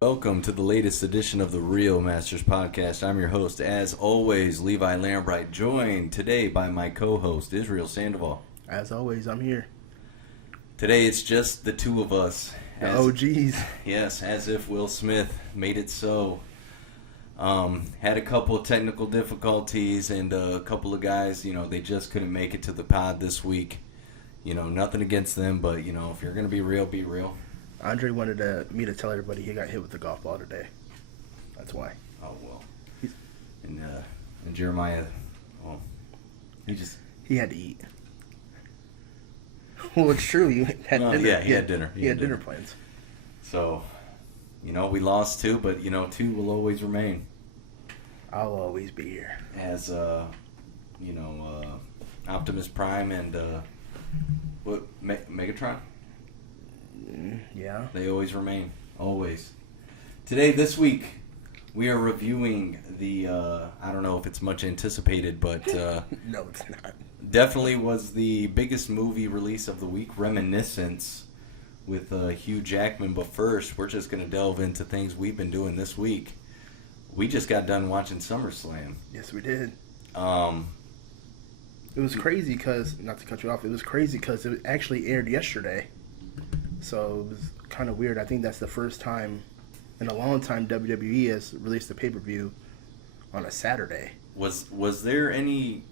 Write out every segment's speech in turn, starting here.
Welcome to the latest edition of the Reelmasters podcast. I'm your host, as always, Levi Lambright, joined today by my co-host, Israel Sandoval. As always, I'm here. Today it's just the two of us. The OGs. Yes, as if Will Smith made it so. Had a couple of technical difficulties and a couple of guys, they just couldn't make it to the pod this week. Nothing against them, but, if you're going to be real, be real. Andre wanted me to tell everybody he got hit with the golf ball today. That's why. Oh, well. And Jeremiah, well, he had to eat. Well, it's true. He had dinner. Yeah, he had dinner. He had dinner plans. So, we lost two, but, two will always remain. I'll always be here. As, Optimus Prime and, Megatron? Yeah. They always remain. Always. Today, this week, we are reviewing the, I don't know if it's much anticipated, but... No, it's not. Definitely was the biggest movie release of the week, Reminiscence, with Hugh Jackman. But first, we're just going to delve into things we've been doing this week. We just got done watching SummerSlam. Yes, we did. It was crazy because, not to cut you off, it was crazy because it actually aired yesterday. So it was kind of weird. I think that's the first time in a long time WWE has released a pay-per-view on a Saturday. Was there any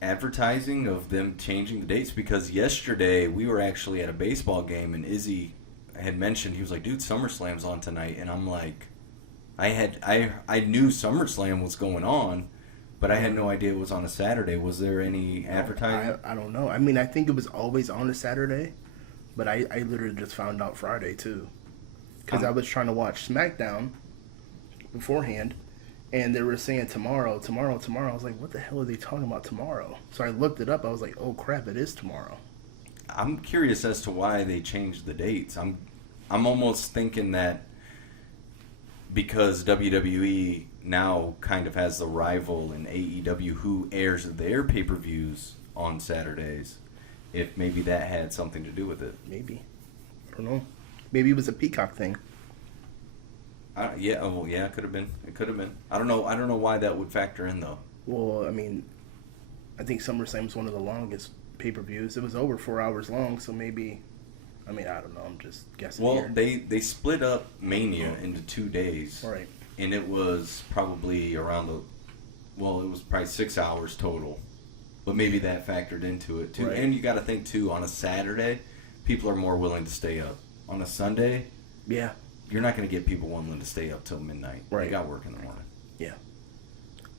advertising of them changing the dates? Because yesterday we were actually at a baseball game and Izzy had mentioned, he was like, dude, SummerSlam's on tonight. And I'm like, I knew SummerSlam was going on, but I had no idea it was on a Saturday. Was there any advertising? I don't know. I mean, I think it was always on a Saturday, but I literally just found out Friday too, because I was trying to watch SmackDown beforehand, and they were saying tomorrow. I was like, what the hell are they talking about tomorrow? So I looked it up. I was like, oh crap, it is tomorrow. I'm curious as to why they changed the dates. I'm almost thinking that because WWE now kind of has the rival in AEW who airs their pay-per-views on Saturdays, if maybe that had something to do with it. Maybe. I don't know. Maybe it was a Peacock thing. Yeah, it could have been. It could have been. I don't know why that would factor in, though. Well, I mean, I think SummerSlam is one of the longest pay-per-views. It was over 4 hours long, so maybe... I mean, I don't know. I'm just guessing here. They split up Mania into 2 days. Right. And it was probably around it was probably 6 hours total. But maybe that factored into it, too. Right. And you got to think, too, on a Saturday, people are more willing to stay up. On a Sunday... Yeah. You're not going to get people willing to stay up till midnight. Right. They got work in the morning. Yeah.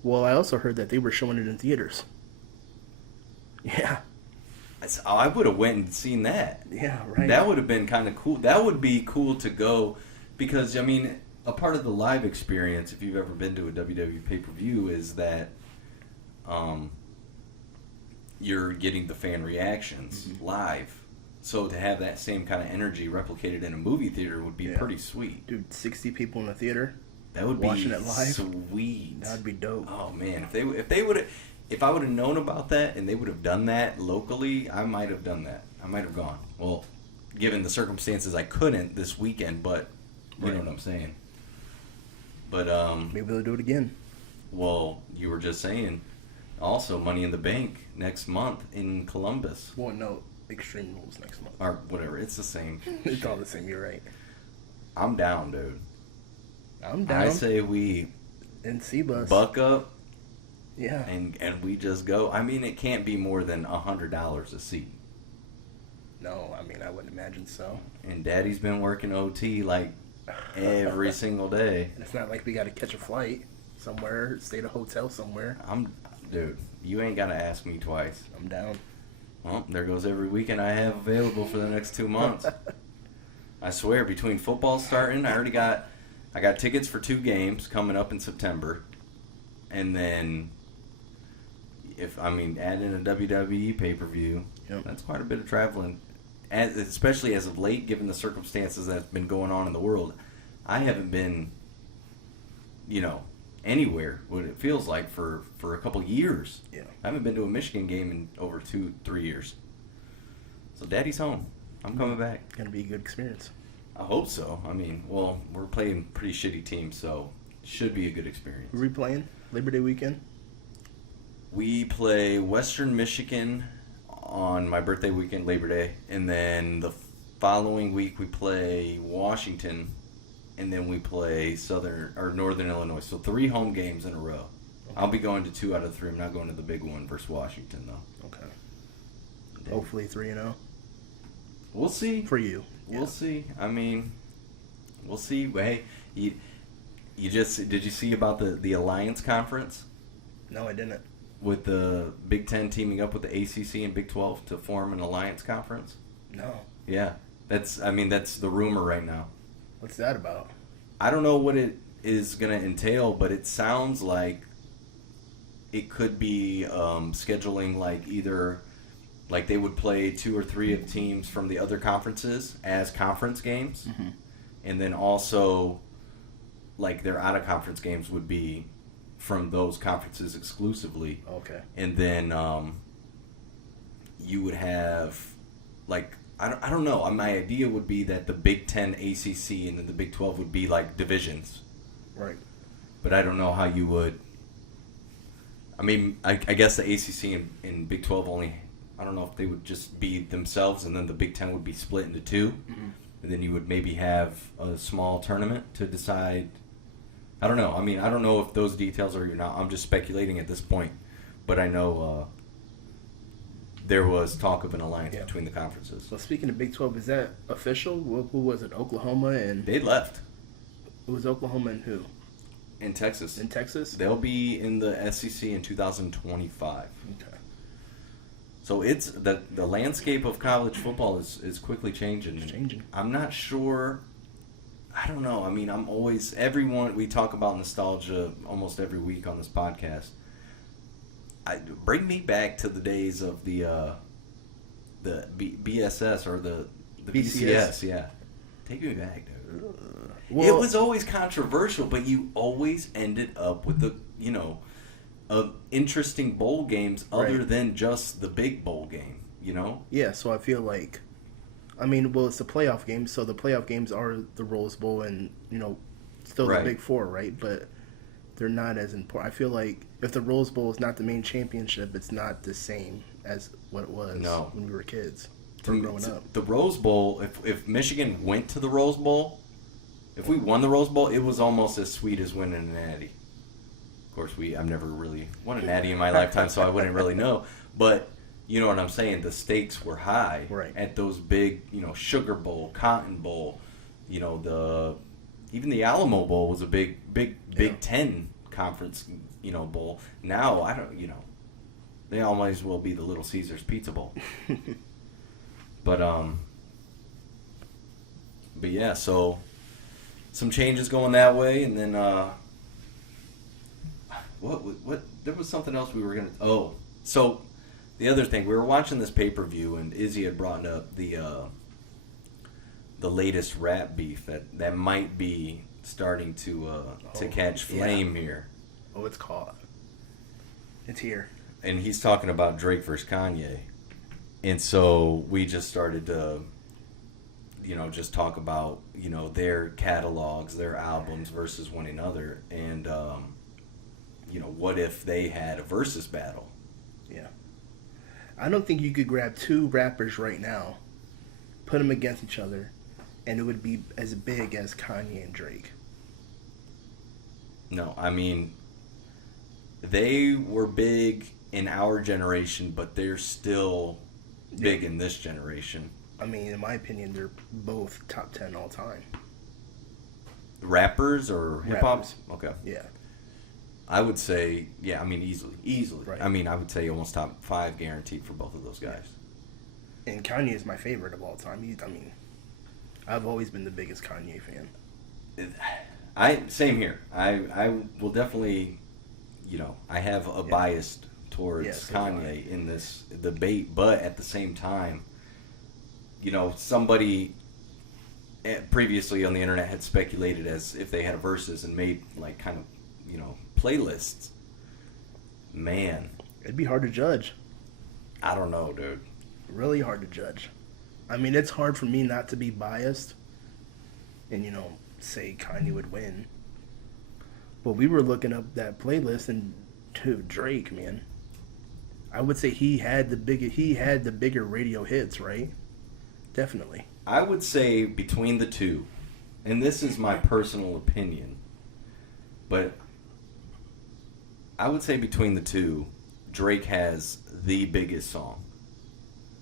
Well, I also heard that they were showing it in theaters. Yeah. I would have went and seen that. Yeah, right. That would have been kind of cool. That would be cool to go because, I mean, a part of the live experience, if you've ever been to a WWE pay-per-view, is that you're getting the fan reactions live. So to have that same kind of energy replicated in a movie theater would be pretty sweet. Dude, 60 people in a theater. That would watching be it live. Sweet. That'd be dope. Oh man, if I would have known about that and they would have done that locally, I might have done that. I might have gone. Well, given the circumstances, I couldn't this weekend, but you know what I'm saying. But maybe they'll do it again. Well, you were just saying. Also, Money in the Bank next month in Columbus. Well, no. Extreme Rules next month. Or whatever. It's the same. It's all the same. You're right. I'm down, dude. I'm down. I say we NC-Bus. buck up. Yeah. And we just go. I mean, it can't be more than $100 a seat. No, I mean, I wouldn't imagine so. And Daddy's been working OT like every single day. It's not like we got to catch a flight somewhere, stay at a hotel somewhere. Dude, you ain't got to ask me twice. I'm down. Well, there goes every weekend I have available for the next 2 months. I swear, between football starting, I got tickets for 2 games coming up in September. And then, add in a WWE pay-per-view, that's quite a bit of traveling. Especially as of late, given the circumstances that's been going on in the world. I haven't been, anywhere, what it feels like, for a couple years. Yeah. I haven't been to a Michigan game in over 2-3 years. So Daddy's home. I'm coming back. Gonna be a good experience. I hope so. I mean, well, we're playing pretty shitty teams, so should be a good experience. Who are we playing? Labor Day weekend? We play Western Michigan on my birthday weekend, Labor Day, and then the following week we play Washington, and then we play Northern Illinois. So 3 home games in a row. Okay. I'll be going to 2 out of 3. I'm not going to the big one versus Washington, though. Okay. Then, hopefully 3-0. We'll see. For you. We'll see. I mean, we'll see. Hey, did you see about the Alliance Conference? No, I didn't. With the Big Ten teaming up with the ACC and Big 12 to form an Alliance Conference? No. Yeah. That's the rumor right now. What's that about? I don't know what it is going to entail, but it sounds like it could be scheduling like either like they would play 2 or 3 of teams from the other conferences as conference games, mm-hmm. and then also like their out-of-conference games would be from those conferences exclusively. Okay. And then you would have like I don't know. My idea would be that the Big 10, ACC, and then the Big 12 would be like divisions. Right. But I don't know how you would. I mean, I guess the ACC and Big 12 only. I don't know if they would just be themselves, and then the Big 10 would be split into 2, mm-hmm. and then you would maybe have a small tournament to decide. I don't know. I mean, I don't know if those details are even out. I'm just speculating at this point, but I know there was talk of an alliance between the conferences. Well, speaking of Big 12, is that official? Who was it? Oklahoma and... They left. It was Oklahoma and who? In Texas. In Texas? They'll be in the SEC in 2025. Okay. So it's the landscape of college football is quickly changing. It's changing. I'm not sure. I don't know. I mean, we talk about nostalgia almost every week on this podcast. Bring me back to the days of the BSS or the BCS. Yeah, take me back, dude. It was always controversial, but you always ended up with interesting bowl games other than just the big bowl game. Yeah. So I feel like, it's the playoff games. So the playoff games are the Rose Bowl and still the Big Four, right? But they're not as important. I feel like if the Rose Bowl is not the main championship, it's not the same as what it was when we were kids or growing up. The Rose Bowl, if Michigan went to the Rose Bowl, if we won the Rose Bowl, it was almost as sweet as winning an Natty. Of course, I've never really won a Natty in my lifetime, so I wouldn't really know. But you know what I'm saying? The stakes were high at those big, Sugar Bowl, Cotton Bowl. Even the Alamo Bowl was a big Big Ten conference, bowl. Now I don't, they all might as well be the Little Caesars Pizza Bowl. But yeah, so some changes going that way, and then what? There was something else we were gonna. Oh, so the other thing, we were watching this pay-per-view, and Izzy had brought up the latest rap beef that might be starting to catch flame here. Oh, it's caught. It's here. And he's talking about Drake versus Kanye. And so we just started to, just talk about, their catalogs, their albums versus one another. And, what if they had a versus battle? Yeah. I don't think you could grab 2 rappers right now, put them against each other, and it would be as big as Kanye and Drake. No, I mean, they were big in our generation, but they're still big in this generation. I mean, in my opinion, they're both top 10 all time. Rappers or hip-hop? Okay. Yeah. I would say, easily. Right. I mean, I would say almost top 5 guaranteed for both of those guys. And Kanye is my favorite of all time. I've always been the biggest Kanye fan. Same here. I will definitely, I have a bias towards Kanye in this debate, but at the same time, somebody previously on the internet had speculated as if they had a versus and made like kind of, playlists. Man, it'd be hard to judge. I don't know, dude. Really hard to judge. I mean, it's hard for me not to be biased and say Kanye would win. But we were looking up that playlist, and Drake, man, I would say he had the bigger radio hits, right? Definitely. I would say between the two, and this is my personal opinion, but I would say between the two, Drake has the biggest song.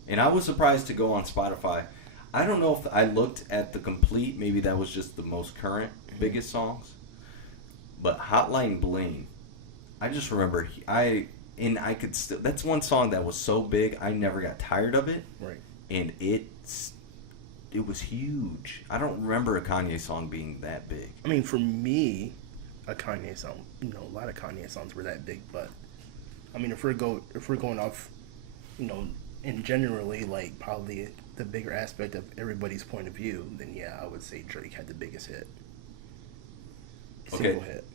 And I was surprised to go on Spotify. I don't know if I looked at the complete, maybe that was just the most current biggest songs. But Hotline Bling, I just remember that's one song that was so big I never got tired of it. Right. And it was huge. I don't remember a Kanye song being that big. I mean, for me, a Kanye song, a lot of Kanye songs were that big, but I mean, if we're going off, and generally, like, probably the bigger aspect of everybody's point of view, then yeah, I would say Drake had the biggest hit. Single hit.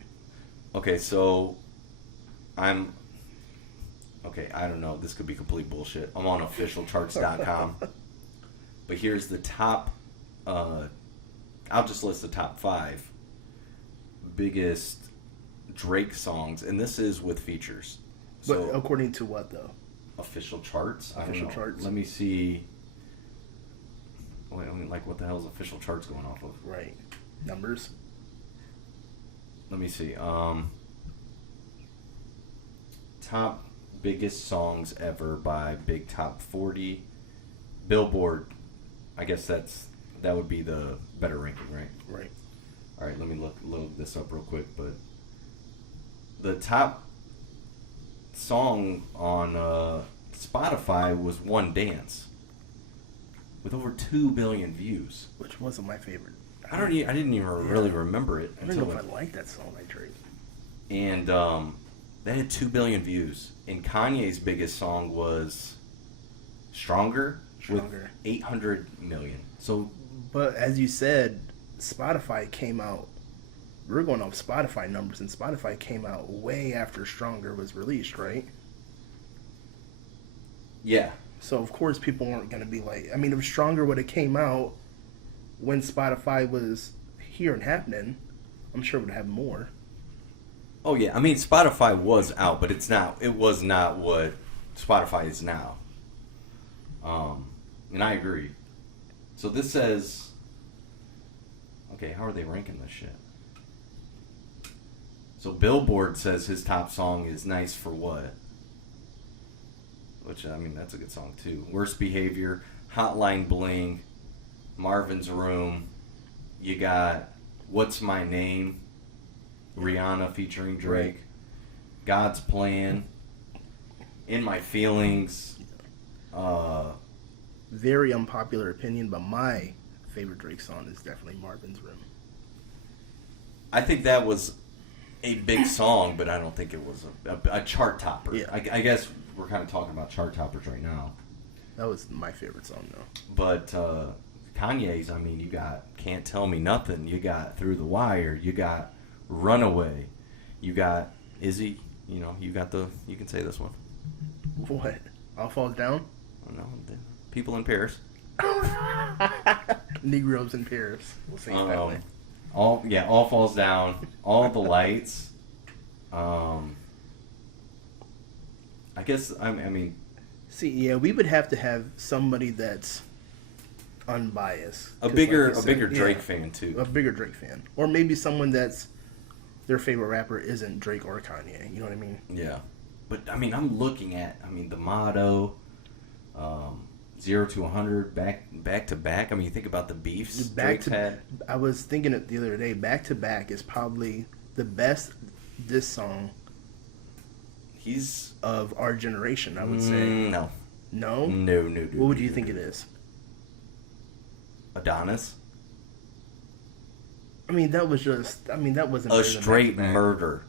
Okay, so I don't know. This could be complete bullshit. I'm on officialcharts.com. But here's the top, I'll just list the top 5 biggest Drake songs, and this is with features. So, but according to what, though? Official charts? Official charts. Let me see. Wait, what the hell is official charts going off of? Right. Numbers? Let me see. Top biggest songs ever by Big Top 40. Billboard. I guess that would be the better ranking, right? Right. All right, let me load this up real quick. But the top song on Spotify was One Dance with over 2 billion views. Which wasn't my favorite. I didn't even really remember it. I don't know if I like that song by Drake. And that had 2 billion views. And Kanye's biggest song was Stronger. With 800 million. So, but as you said, Spotify came out. We're going off Spotify numbers, and Spotify came out way after Stronger was released, right? Yeah. So of course people weren't going to be like. I mean, if Stronger would have came out when Spotify was here and happening, I'm sure it would have more. Oh yeah, I mean Spotify was out, but it was not what Spotify is now. And I agree. So this says, okay, how are they ranking this shit? So Billboard says his top song is Nice for What? Which, I mean, that's a good song too. Worst Behavior, Hotline Bling, Marvin's Room. You got What's My Name, Rihanna featuring Drake, God's Plan, In My Feelings. Very unpopular opinion, but my favorite Drake song is definitely Marvin's Room. I think that was a big song, but I don't think it was a chart topper. Yeah. I guess we're kind of talking about chart toppers right now. That was my favorite song, though. But Kanye's, I mean, you got Can't Tell Me Nothing. You got Through the Wire. You got Runaway. You got Izzy. You can say this one. What? All Falls Down? Oh, no, People in Paris. Negroes in Paris. We'll say it that way. All Falls Down. All the Lights. I guess I mean. See, yeah, we would have to have somebody that's unbiased. A bigger Drake fan too. A bigger Drake fan, or maybe someone that's their favorite rapper isn't Drake or Kanye. You know what I mean? Yeah, but I mean, I'm looking at the motto. 0 to 100 back to back. I mean, you think about the beefs Drake's had. I was thinking it the other day. Back to back is probably the best diss song. He's of our generation, I would say. No. No. No. What would you think it is? Adonis. I mean, that wasn't a straight murder.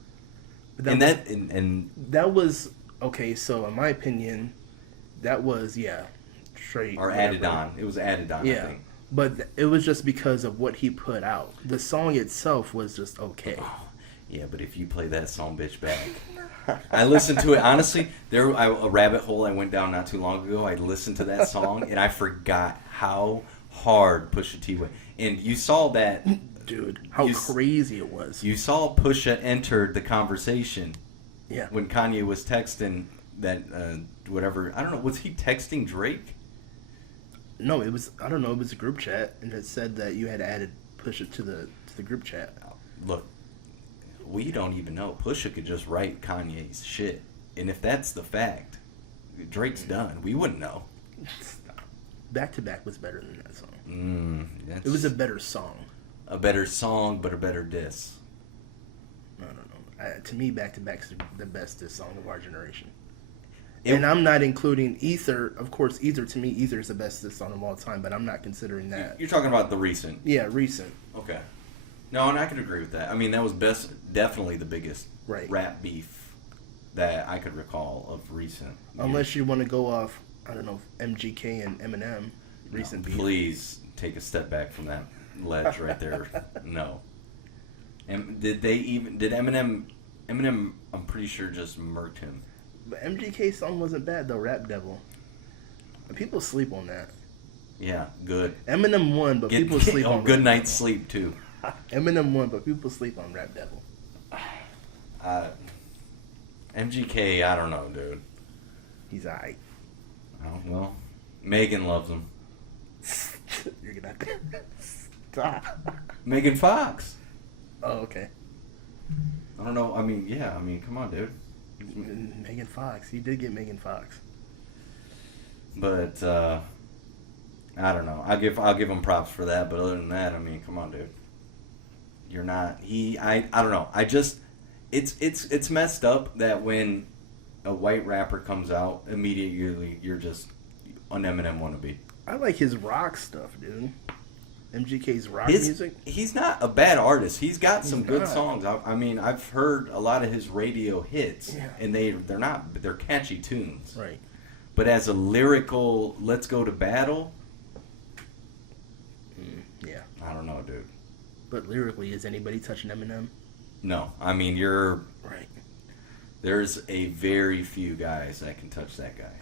That was okay. So, in my opinion, that was straight or added on. It was added on. Yeah, I think. But it was just because of what he put out. The song itself was just okay. Oh, yeah, but if you play that song, bitch, back. I listened to it honestly. A rabbit hole I went down not too long ago. I listened to that song and I forgot how hard Pusha T way. And you saw that. Dude, how crazy it was. You saw Pusha enter the conversation. Yeah. When Kanye was texting that, whatever. I don't know. Was he texting Drake? No, it was, I don't know, it was a group chat. And it said that you had added Pusha to the group chat. Look, we don't even know. Pusha could just write Kanye's shit. And if that's the fact, Drake's done. We wouldn't know. Back to Back was better than that song. It was a better song. A better song, but a better diss. I don't know. To me, Back to Back's the best diss song of our generation. And I'm not including Ether. Of course, Ether, to me, Ether is the best diss song of all time, but I'm not considering that. You're talking about the recent. Yeah, recent. Okay. No, and I could agree with that. I mean, that was definitely the biggest rap beef that I could recall of recent. Unless you want to go off, I don't know, MGK and Eminem, recent beef. Please take a step back from that ledge right there. No. And did Eminem, I'm pretty sure, just murked him. But MGK's song wasn't bad, though, Rap Devil. People sleep on that. Yeah, good. Eminem won, but people sleep on Good Night's Sleep, too. Eminem won, but people sleep on Rap Devil. MGK, I don't know, dude. He's alright. Oh, well, Megan loves him. You're gonna have to stop. Megan Fox. Oh, okay. I don't know. I mean, yeah. I mean, come on, dude. Megan Fox. You did get Megan Fox. But I don't know. I'll give him props for that. But other than that, I mean, come on, dude. You're not. I don't know. It's messed up that when a white rapper comes out, immediately you're just an Eminem wannabe. I like his rock stuff, dude. MGK's rock music. He's not a bad artist. He's got some good songs. I mean, I've heard a lot of his radio hits, and they're catchy tunes. Right. But as a lyrical, let's go to battle. Yeah. I don't know, dude. But lyrically, is anybody touching Eminem? No. I mean, you're right. There's a very few guys that can touch that guy.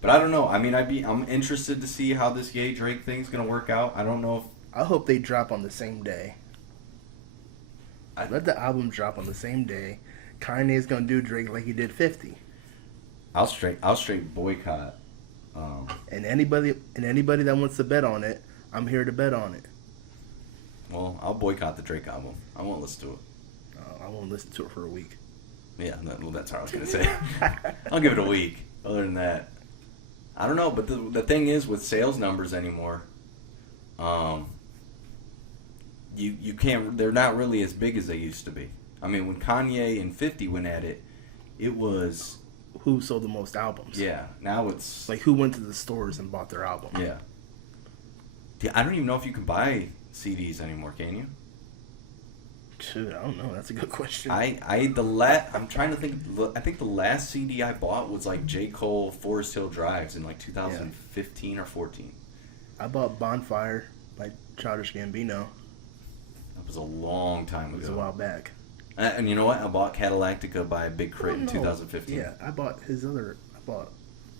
But I don't know. I mean, I'm interested to see how this Ye Drake thing's gonna work out. I don't know if I hope they drop on the same day. Let the album drop on the same day. Kanye's gonna do Drake like he did 50. I'll straight boycott. And anybody that wants to bet on it, I'm here to bet on it. Well, I'll boycott the Drake album. I won't listen to it. I won't listen to it for a week. Yeah, that's what I was gonna say. I'll give it a week. Other than that, I don't know. But the thing is, with sales numbers anymore, you can't. They're not really as big as they used to be. I mean, when Kanye and 50 went at it, it was who sold the most albums. Yeah. Now it's like who went to the stores and bought their album. Yeah. I don't even know if you can buy CDs anymore. Can you? Shoot, I don't know. That's a good question. I'm trying to think. I think the last CD I bought was like J. Cole Forest Hill Drives in like 2015 or 14. I bought Bonfire by Childish Gambino. That was a long time ago. It was a while back. And you know what? I bought Cadillactica by Big Crit in 2015. Yeah, I bought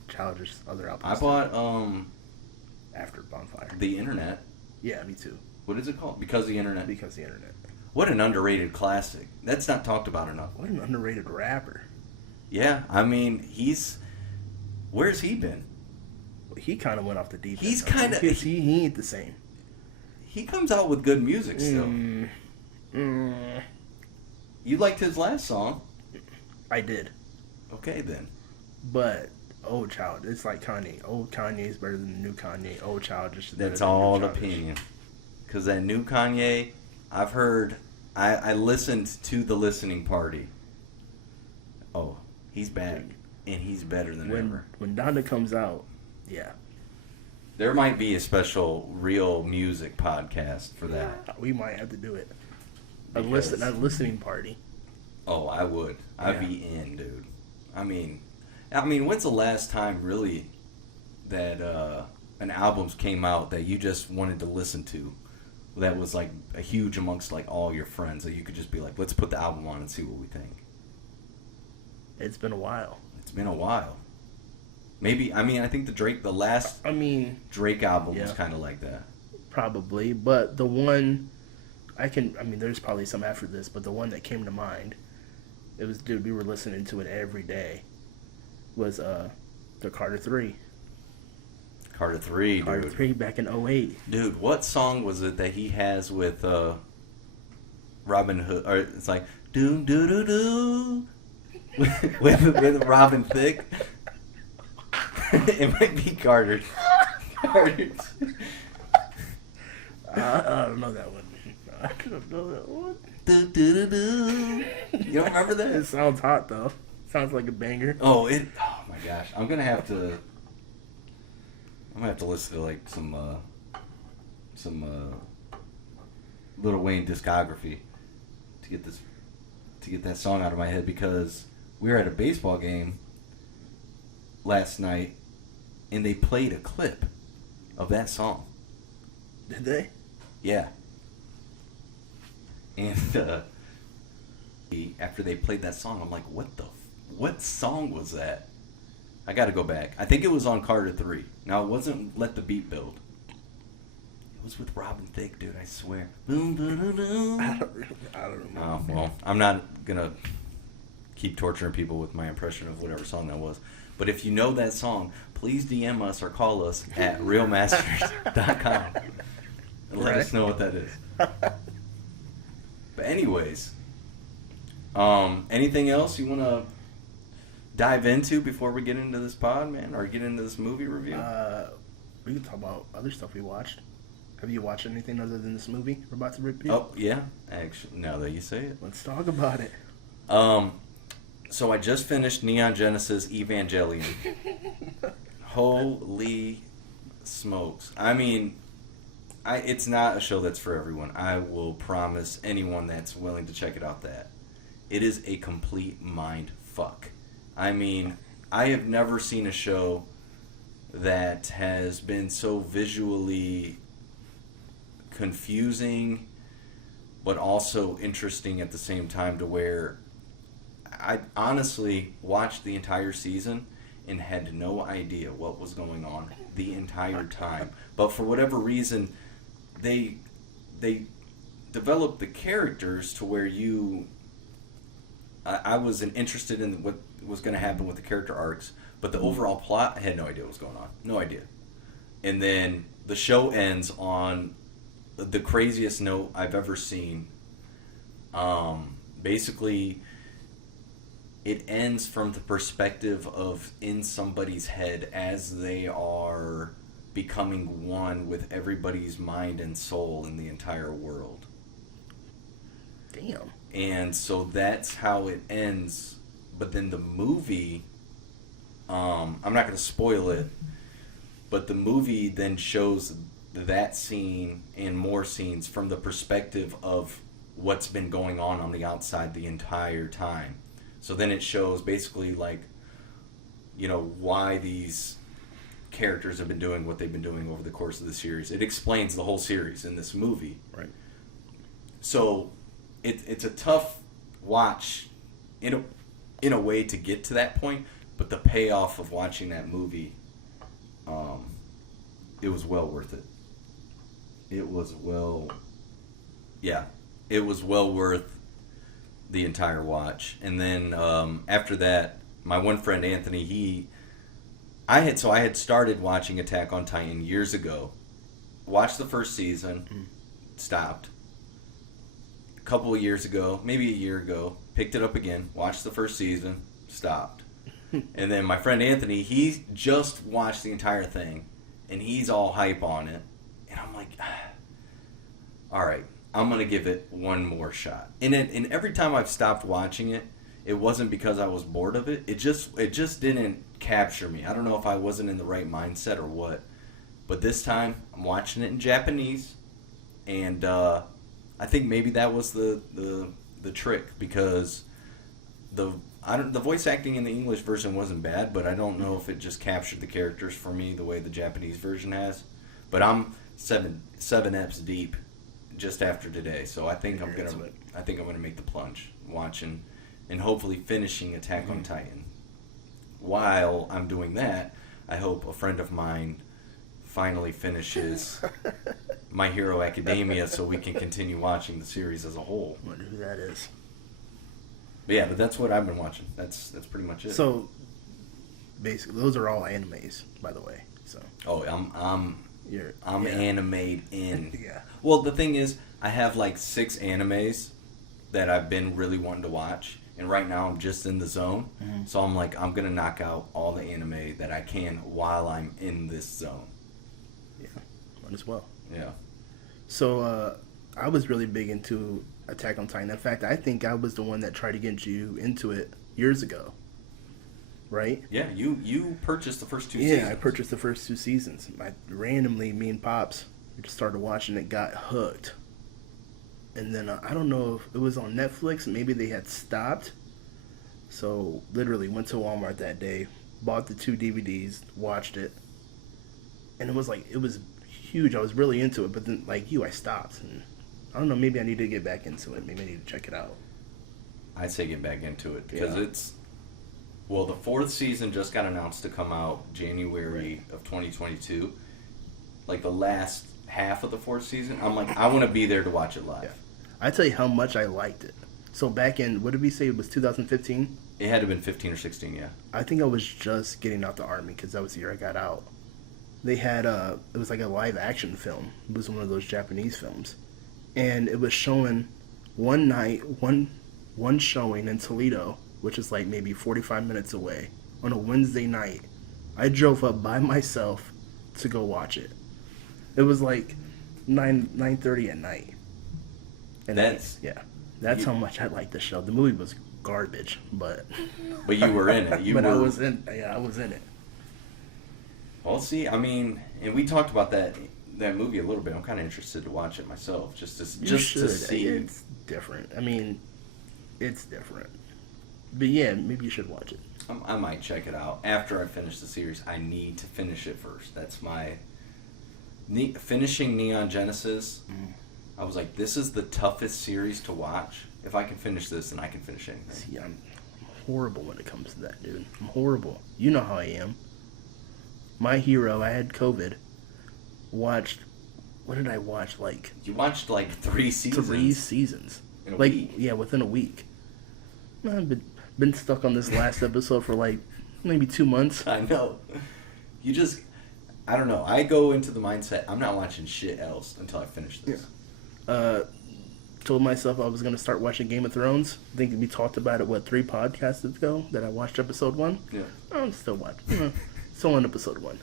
Childish's other albums. I bought after Bonfire. The Internet. Yeah, me too. What is it called? Because the Internet. Because the Internet. What an underrated classic. That's not talked about enough. What an underrated rapper. Yeah, I mean, where's he been? He kind of went off the deep end. He's kind of... He ain't the same. He comes out with good music still. You liked his last song. I did. Okay, then. But Old Child, it's like Kanye. Old Kanye is better than the new Kanye. Old Child just... That's all opinion. Because that new Kanye, I've heard... I listened to the listening party. Oh, he's back. And he's better than ever. When Donda comes out, yeah. There might be a special real music podcast for that. We might have to do it. A listening party. Oh, I would. I'd be in, dude. I mean, when's the last time really that an album came out that you just wanted to listen to? That was like a huge amongst like all your friends that you could just be like, let's put the album on and see what we think. It's been a while. It's been a while. Maybe, I mean, I think the last Drake album was kind of like that. Probably, but the one there's probably some after this, but the one that came to mind, it was, dude, we were listening to it every day, was the Carter 3. Carter 3, dude. Carter 3 back in 2008. Dude, what song was it that he has with Robin Hood? Or it's like, doo doo doo doo, with Robin Thicke. It might be Carter. Carter's. I don't know that one. I don't know that one. Do, do, do, do. You don't remember that? It sounds hot though. Sounds like a banger. Oh my gosh. I'm gonna have to listen to like some Lil Wayne discography to get that song out of my head, because we were at a baseball game last night and they played a clip of that song. Did they? Yeah. And after they played that song, I'm like, what song was that? I got to go back. I think it was on Carter 3. Now, it wasn't Let the Beat Build. It was with Robin Thicke, dude, I swear. Boom, boom, boom, boom. I don't remember. Oh, well, I'm not going to keep torturing people with my impression of whatever song that was. But if you know that song, please DM us or call us at Reelmasters.com and let us know what that is. But anyways, anything else you want to dive into before we get into this pod, man, or get into this movie review? We can talk about other stuff we watched. Have you watched anything other than this movie we're about to review? Oh, yeah. Actually, now that you say it. Let's talk about it. So I just finished Neon Genesis Evangelion. Holy smokes. I mean, it's not a show that's for everyone. I will promise anyone that's willing to check it out that. It is a complete mind fuck. I mean, I have never seen a show that has been so visually confusing but also interesting at the same time, to where I honestly watched the entire season and had no idea what was going on the entire time. But for whatever reason, they developed the characters to where I was interested in what was going to happen with the character arcs, but the overall plot, I had no idea what was going on. No idea. And then the show ends on the craziest note I've ever seen. Basically, it ends from the perspective of in somebody's head as they are becoming one with everybody's mind and soul in the entire world. Damn. And so that's how it ends. But then the movie, I'm not going to spoil it, but the movie then shows that scene and more scenes from the perspective of what's been going on the outside the entire time. So then it shows basically, like, you know, why these characters have been doing what they've been doing over the course of the series. It explains the whole series in this movie. Right. So it's a tough watch in a way to get to that point, but the payoff of watching that movie, it was well worth it. It was well worth the entire watch. And then after that, my one friend Anthony, I had started watching Attack on Titan years ago. Watched the first season, stopped. A couple of years ago, maybe a year ago, picked it up again, watched the first season, stopped. And then my friend Anthony, he just watched the entire thing, and he's all hype on it. And I'm like, all right, I'm going to give it one more shot. And every time I've stopped watching it, it wasn't because I was bored of it. It just didn't capture me. I don't know if I wasn't in the right mindset or what. But this time, I'm watching it in Japanese. And I think maybe that was the trick, because the voice acting in the English version wasn't bad, but I don't know if it just captured the characters for me the way the Japanese version has. But I'm seven eps deep just after today, so I think I'm gonna make the plunge, watching and hopefully finishing Attack on Titan. While I'm doing that, I hope a friend of mine finally finishes My Hero Academia so we can continue watching the series as a whole. I wonder who that is. But yeah, but that's what I've been watching. That's pretty much it. So, basically, those are all animes, by the way. So. Oh, I'm anime in. Yeah. Well, the thing is, I have like 6 animes that I've been really wanting to watch, and right now I'm just in the zone. Mm-hmm. So I'm like, I'm gonna knock out all the anime that I can while I'm in this zone. Yeah, might as well. Yeah. So, I was really big into Attack on Titan. In fact, I think I was the one that tried to get you into it years ago. Right? Yeah, you purchased the first 2 Yeah, seasons. I purchased the first 2 seasons. Randomly, me and Pops, we just started watching it, got hooked. And then, I don't know if it was on Netflix, maybe they had stopped. So, literally, went to Walmart that day, bought the 2 DVDs, watched it. And it was huge. I was really into it, but then, like you, I stopped. And I don't know, maybe I need to get back into it. Maybe I need to check it out. I'd say get back into it because Yeah. it's... Well, the 4th season just got announced to come out January of 2022. Like the last half of the 4th season, I'm like, I want to be there to watch it live. Yeah. I tell you how much I liked it. So back in, what did we say, it was 2015? It had to have been 15 or 16, yeah. I think I was just getting out the Army because that was the year I got out. They had, it was like a live action film. It was one of those Japanese films. And it was showing one night, one showing in Toledo, which is like maybe 45 minutes away, on a Wednesday night. I drove up by myself to go watch it. It was like 9:30 at night. And That's how much I liked the show. The movie was garbage, but you were in it. I was in it. Well, see, I mean, and we talked about that movie a little bit. I'm kind of interested to watch it myself, just to see. It's different. I mean, it's different. But yeah, maybe you should watch it. I might check it out after I finish the series. I need to finish it first. That's my finishing Neon Genesis. I was like, this is the toughest series to watch. If I can finish this, then I can finish anything. See, I'm horrible when it comes to that, dude. I'm horrible. You know how I am. My Hero, I had COVID. What did I watch? Like, you watched like 3 seasons. 3 seasons. In a like, week. Yeah, within a week. I've been stuck on this last episode for like maybe 2 months. I know. I don't know. I go into the mindset, I'm not watching shit else until I finish this. Yeah. Told myself I was going to start watching Game of Thrones. I think we talked about it, 3 podcasts ago that I watched episode 1? Yeah. I'm still watching. Still on episode 1.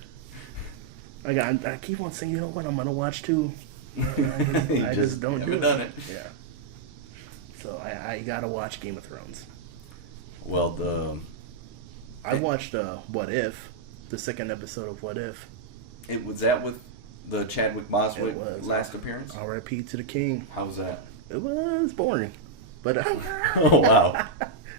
I keep on saying, you know what, I'm going to watch 2. I just don't do it. Done it. Yeah. So I got to watch Game of Thrones. Well, I watched What If, the 2nd episode of What If. Was that with the Chadwick Boswick It was. last appearance? R.I.P. to the King. How was that? It was boring. But Oh, wow.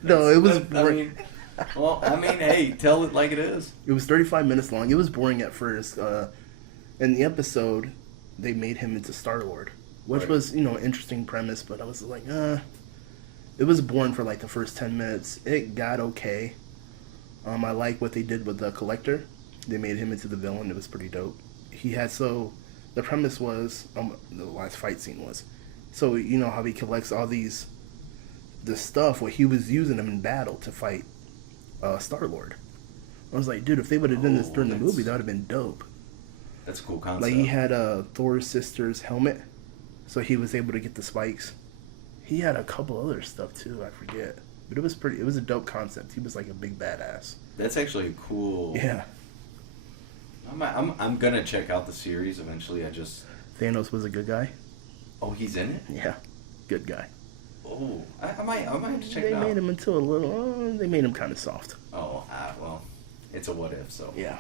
No, it was boring. Hey, tell it like it is. It was 35 minutes long. It was boring at first. In the episode, they made him into Star-Lord, which Right. was, an interesting premise, but I was like, it was boring for like the first 10 minutes. It got okay. I like what they did with the Collector. They made him into the villain. It was pretty dope. The premise was, the last fight scene was, so you know how he collects all the stuff, where he was using them in battle to fight Star-Lord. I was like, dude, if they would have done this during the movie, that would have been dope. That's a cool concept. Like, he had Thor's sister's helmet, so he was able to get the spikes. He had a couple other stuff too, I forget. But it was a dope concept. He was like a big badass. That's actually a cool... Yeah. I'm gonna check out the series eventually. Thanos was a good guy. Oh, he's in it? Yeah. Good guy. Oh, I might have to check it They out. made him into they made him kind of soft. Oh, well, it's a what if, so. Yeah.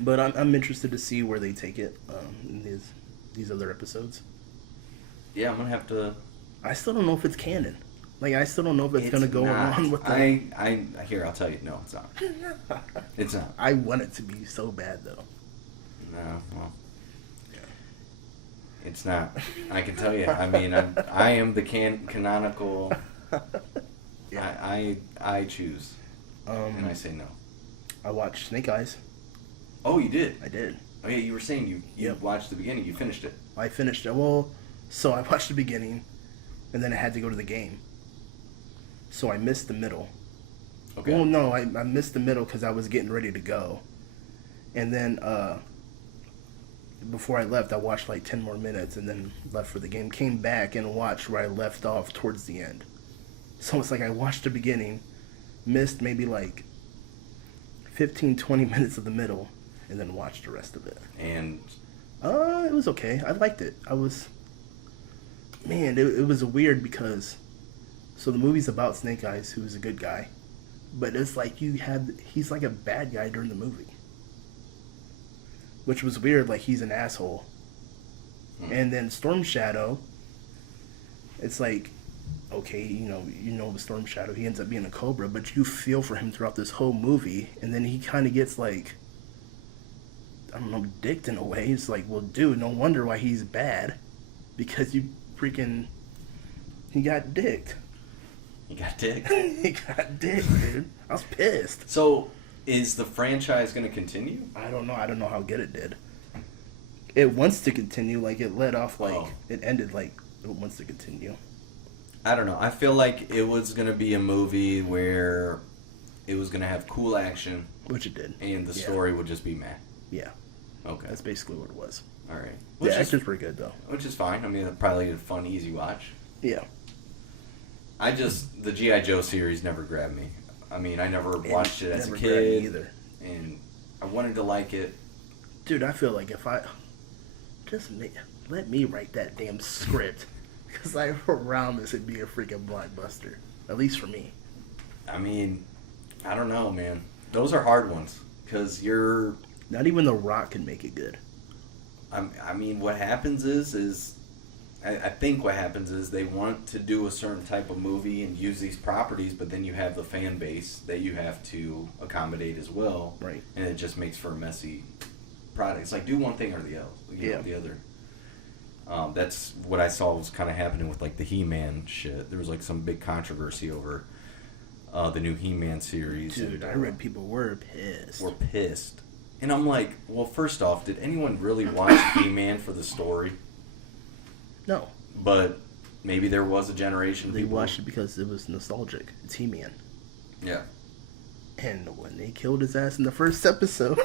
But I'm interested to see where they take it in these other episodes. Yeah, I'm gonna have to... I still don't know if it's canon. Like, I still don't know if it's going to go on with the... I'll tell you, no, it's not. It's not. I want it to be so bad, though. No, well... Yeah. It's not. I can tell you. I mean, I am the canonical... Yeah. I choose. And I say no. I watched Snake Eyes. Oh, you did? I did. Oh, yeah, you were saying you Yep. watched the beginning. You finished it. I finished it. Well, so I watched the beginning, and then I had to go to the game. So I missed the middle. Okay. Well, no, I missed the middle because I was getting ready to go. And then before I left, I watched like 10 more minutes and then left for the game. Came back and watched where I left off towards the end. So it's like I watched the beginning, missed maybe like 15, 20 minutes of the middle, and then watched the rest of it. And It was okay. I liked it. It was weird because, so the movie's about Snake Eyes, who's a good guy, but it's like he's like a bad guy during the movie, which was weird. Like he's an asshole, and then Storm Shadow. It's like, okay, you know the Storm Shadow. He ends up being a Cobra, but you feel for him throughout this whole movie, and then he kind of gets like, I don't know, dicked in a way. It's like, well, dude, no wonder why he's bad, because he got dicked. you got dick. He got dicked, dude. I was pissed. So, is the franchise going to continue? I don't know. I don't know how good it did. It wants to continue. Like, it led off like it ended like it wants to continue. I don't know. I feel like it was going to be a movie where it was going to have cool action. Which it did. And the story would just be meh. Yeah. Okay. That's basically what it was. All right. The actor's pretty good, though. Which is fine. I mean, it's probably a fun, easy watch. Yeah. The G.I. Joe series never grabbed me. I mean, I never watched it as a Never kid. grabbed me either. And I wanted to like it. Dude, I feel like if I let me write that damn script, because I around this it'd be a freaking blockbuster, at least for me. I mean, I don't know, man. Those are hard ones because you're. Not even The Rock can make it good. I mean, what happens is I think what happens is they want to do a certain type of movie and use these properties, but then you have the fan base that you have to accommodate as well. Right. And it just makes for a messy product. It's like, do one thing or the other. That's what I saw was kind of happening with like the He-Man shit. There was like some big controversy over the new He-Man series. Dude, I read people were pissed. Were pissed. And I'm like, well, first off, did anyone really watch He-Man for the story? No. But maybe there was a generation of They people. watched it because it was nostalgic. It's He-Man. Yeah. And when they killed his ass in the first episode,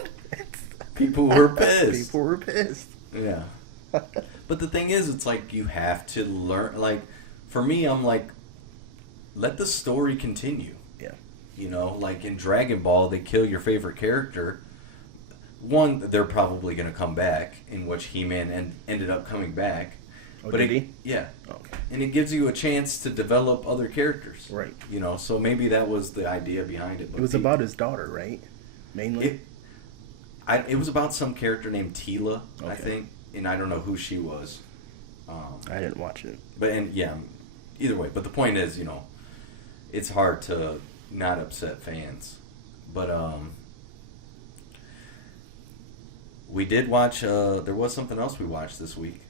people were pissed. People were pissed. Yeah. But the thing is, it's like you have to learn. Like, for me, I'm like, let the story continue. Yeah. You know, like in Dragon Ball, they kill your favorite character. One, they're probably going to come back, in which He-Man ended up coming back. Oh, but did he? Yeah. Okay. And it gives you a chance to develop other characters. Right. You know, so maybe that was the idea behind it. But It was about his daughter, right? Mainly? It was about some character named Tila, I Okay. think, and I don't know who she was. I didn't watch it. Either way. But the point is, you know, it's hard to not upset fans. But we did watch. There was something else we watched this week,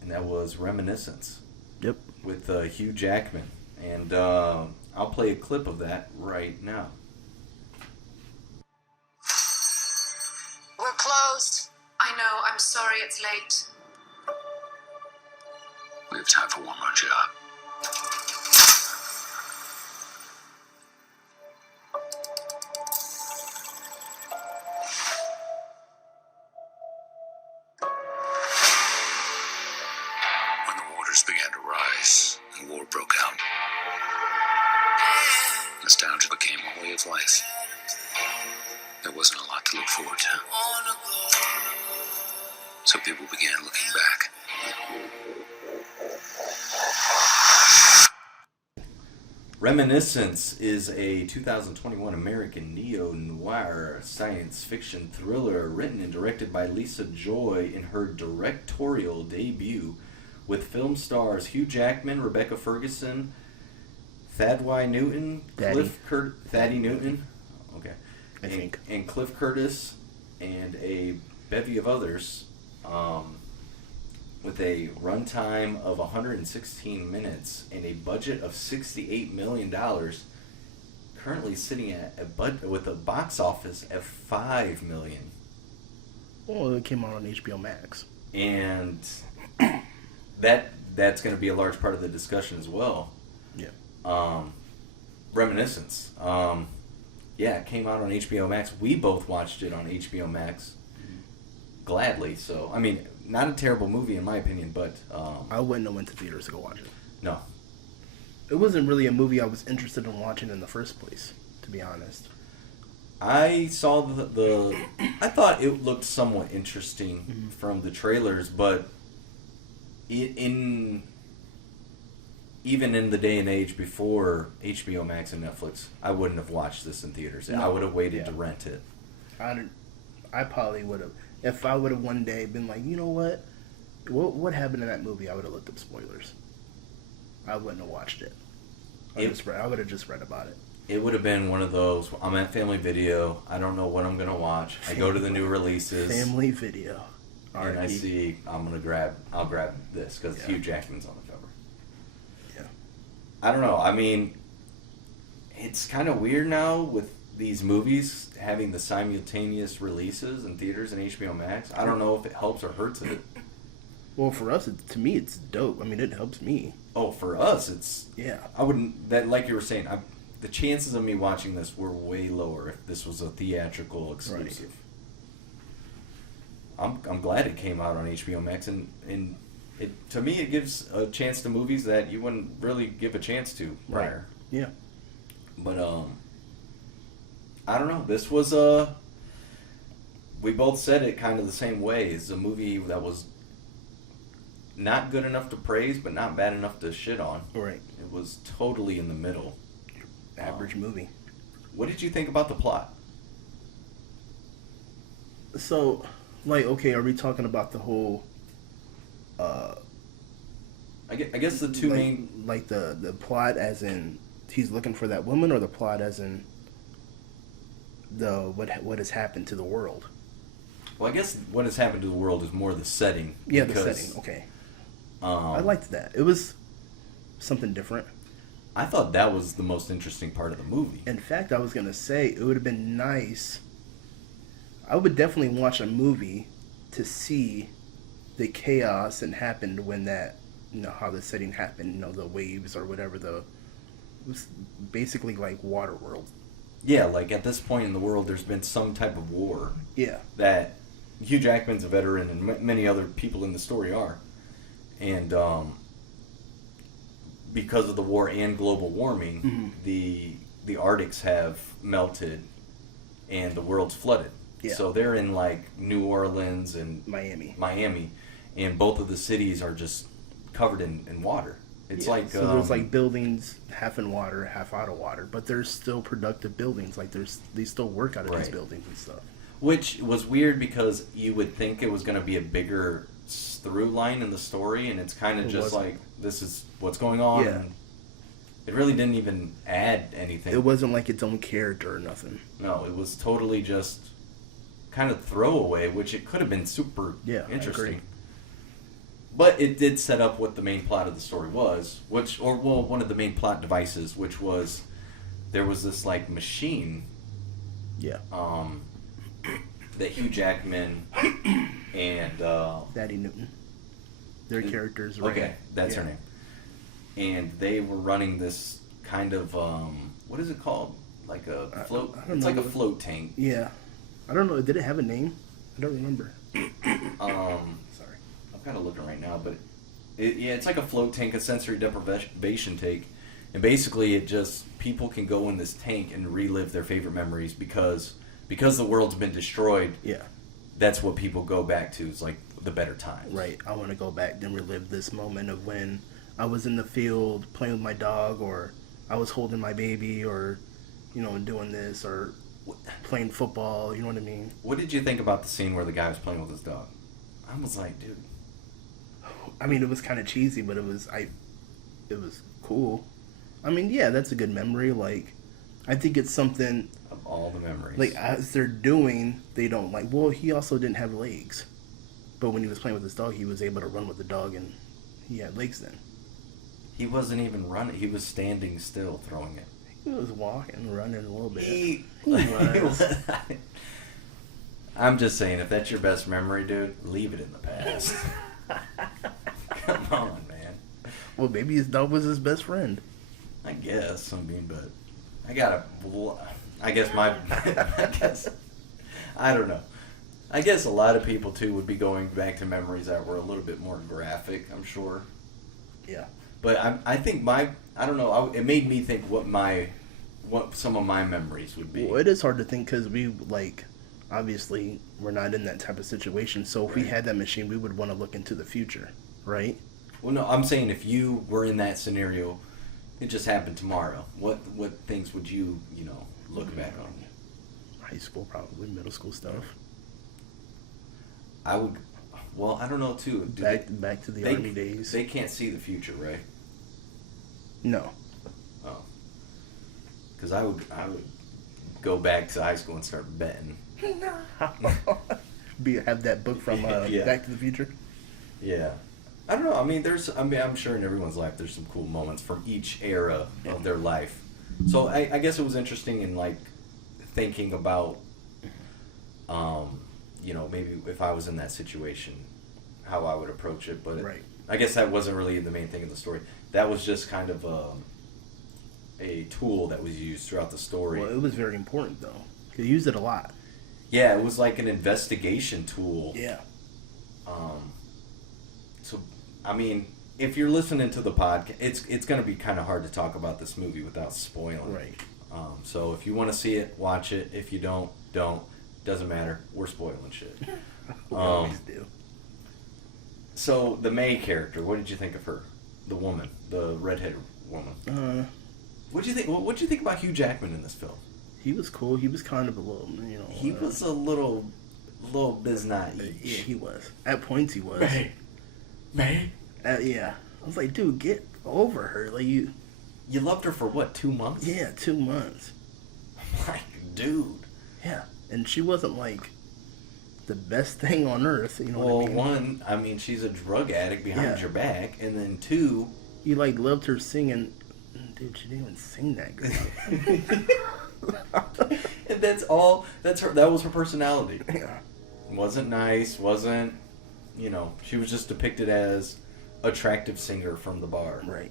and that was Reminiscence. Yep. With Hugh Jackman, and I'll play a clip of that right now. We're closed. I know, I'm sorry it's late. We have time for one more job. When the waters began to rise and war broke out, nostalgia became a way of life. There wasn't a lot to look forward to. So people began looking back. Reminiscence is a 2021 American neo-noir science fiction thriller written and directed by Lisa Joy in her directorial debut, with film stars Hugh Jackman, Rebecca Ferguson, Thaddeus Newton, Thaddeus Newton, okay, I think. and Cliff Curtis, and a bevy of others, with a runtime of 116 minutes and a budget of $68 million, currently sitting at with a box office of $5 million. Well, it came out on HBO Max. And that's going to be a large part of the discussion as well. Yeah. Reminiscence. Yeah, it came out on HBO Max. We both watched it on HBO Max. Gladly. So, I mean, not a terrible movie in my opinion, but... I wouldn't have went to theaters to go watch it. No. It wasn't really a movie I was interested in watching in the first place, to be honest. I saw the I thought it looked somewhat interesting from the trailers, but even in the day and age before HBO Max and Netflix, I wouldn't have watched this in theaters. No. I would have waited to rent it. I probably would have. If I would have one day been like, you know what happened in that movie, I would have looked up spoilers. I wouldn't have watched it. I would have just read about it. It would have been one of those, I'm at Family Video, I don't know what I'm going to watch. I go to the new releases. Family Video. And I see, I'll grab this because Yeah. Hugh Jackman's on the cover. Yeah. I don't know. I mean, it's kind of weird now with these movies having the simultaneous releases in theaters and HBO Max. I don't know if it helps or hurts it. Well, for us, to me, it's dope. I mean, it helps me. Oh, for us, it's... Yeah. I wouldn't... That, like you were saying, the chances of me watching this were way lower if this was a theatrical exclusive. Right. I'm glad it came out on HBO Max, and it to me it gives a chance to movies that you wouldn't really give a chance to prior. Right. Yeah. But I don't know. This was we both said it kind of the same way. It's a movie that was not good enough to praise, but not bad enough to shit on. Right. It was totally in the middle. Average movie. What did you think about the plot? So, like, okay, are we talking about the whole... I guess the two main... Like, the plot as in he's looking for that woman, or the plot as in what has happened to the world? Well, I guess what has happened to the world is more the setting. Yeah, the setting, okay. I liked that. It was something different. I thought that was the most interesting part of the movie. In fact, I was going to say, it would have been nice. I would definitely watch a movie to see the chaos that happened when that, how the setting happened, the waves or whatever, it was basically like Waterworld. Yeah, like at this point in the world, there's been some type of war. Yeah. That Hugh Jackman's a veteran and many other people in the story are. And because of the war and global warming, the Arctics have melted and the world's flooded. Yeah. So they're in like New Orleans and Miami, and both of the cities are just covered in water. It's like so there's like buildings half in water, half out of water, but there's still productive buildings. Like they still work out of these buildings and stuff. Which was weird because you would think it was going to be a bigger through line in the story, and it's kind of just like, this is what's going on. Yeah. And it really didn't even add anything. It wasn't like its own character or nothing. No, it was totally just kind of throwaway, which it could have been super interesting. But it did set up what the main plot of the story was, one of the main plot devices, which was there was this like machine. Yeah. That Hugh Jackman and Daddy Newton, their characters. Okay, that's her name. And they were running this kind of what is it called? Like a float. It's like a float tank. Yeah, I don't know. Did it have a name? I don't remember. Sorry, I'm kind of looking right now, but it's like a float tank, a sensory deprivation tank, and basically it just people can go in this tank and relive their favorite memories because the world's been destroyed. Yeah, that's what people go back to. It's like the better times. Right. I want to go back and relive this moment of when I was in the field playing with my dog, or I was holding my baby, or doing this, or playing football. You know what I mean? What did you think about the scene where the guy was playing with his dog? I was like, dude. I mean, it was kind of cheesy, but it was cool. I mean, yeah, that's a good memory. Like, I think it's something. Of all the memories. Like, as they're doing, they don't like. Well, he also didn't have legs, but when he was playing with his dog, he was able to run with the dog, and he had legs then. He wasn't even running. He was standing still, throwing it. He was walking, running a little bit. He was. I'm just saying, if that's your best memory, dude, leave it in the past. Come on, man. Well, maybe his dog was his best friend. I guess. I mean, but I don't know. I guess a lot of people, too, would be going back to memories that were a little bit more graphic, I'm sure. Yeah. But I think I don't know, it made me think what some of my memories would be. Well, it is hard to think because obviously, we're not in that type of situation. So if we had that machine, we would want to look into the future, right? Well, no, I'm saying if you were in that scenario, it just happened tomorrow. What things would you look back on? High school, probably middle school stuff. I would. Well, I don't know too. Back to the army days. They can't see the future, right? No. Oh. Because I would go back to high school and start betting. Have that book from Back to the Future. Yeah. I don't know. I mean, I'm sure in everyone's life there's some cool moments from each era of their life. So I guess it was interesting in thinking about, maybe if I was in that situation, how I would approach it. But I guess that wasn't really the main thing of the story. That was just kind of a tool that was used throughout the story. Well, it was very important though. He used it a lot. Yeah, it was like an investigation tool. Yeah. So, I mean, if you're listening to the podcast, it's going to be kind of hard to talk about this movie without spoiling. Right. So if you want to see it, watch it. If you don't. Doesn't matter. We're spoiling shit. We always do. So the May character, what did you think of her? The woman, the redheaded woman. What do you think? What do you think about Hugh Jackman in this film? He was cool. He was kind of a little, He was a little biznaive. Yeah, he was. At points, he was. May. Yeah. I was like, dude, get over her. Like you loved her for what? 2 months? Yeah, 2 months. Like, dude. Yeah, and she wasn't the best thing on earth. You know what I mean? One, I mean, she's a drug addict behind your back, and then two, you loved her singing. Dude, she didn't even sing that good. And that's all. That's her. That was her personality. Yeah. Wasn't nice. Wasn't. She was just depicted as attractive singer from the bar. Right.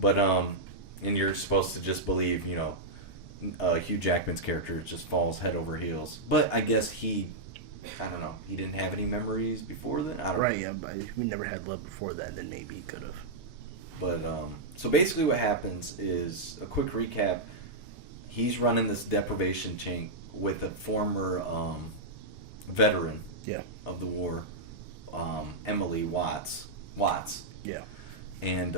But and you're supposed to just believe, Hugh Jackman's character just falls head over heels. But I guess I don't know. He didn't have any memories before then. I don't know. Yeah. But if we never had love before that, then maybe he could have. But so basically, what happens is a quick recap. He's running this deprivation chain with a former veteran of the war, Emily Watts. Yeah. And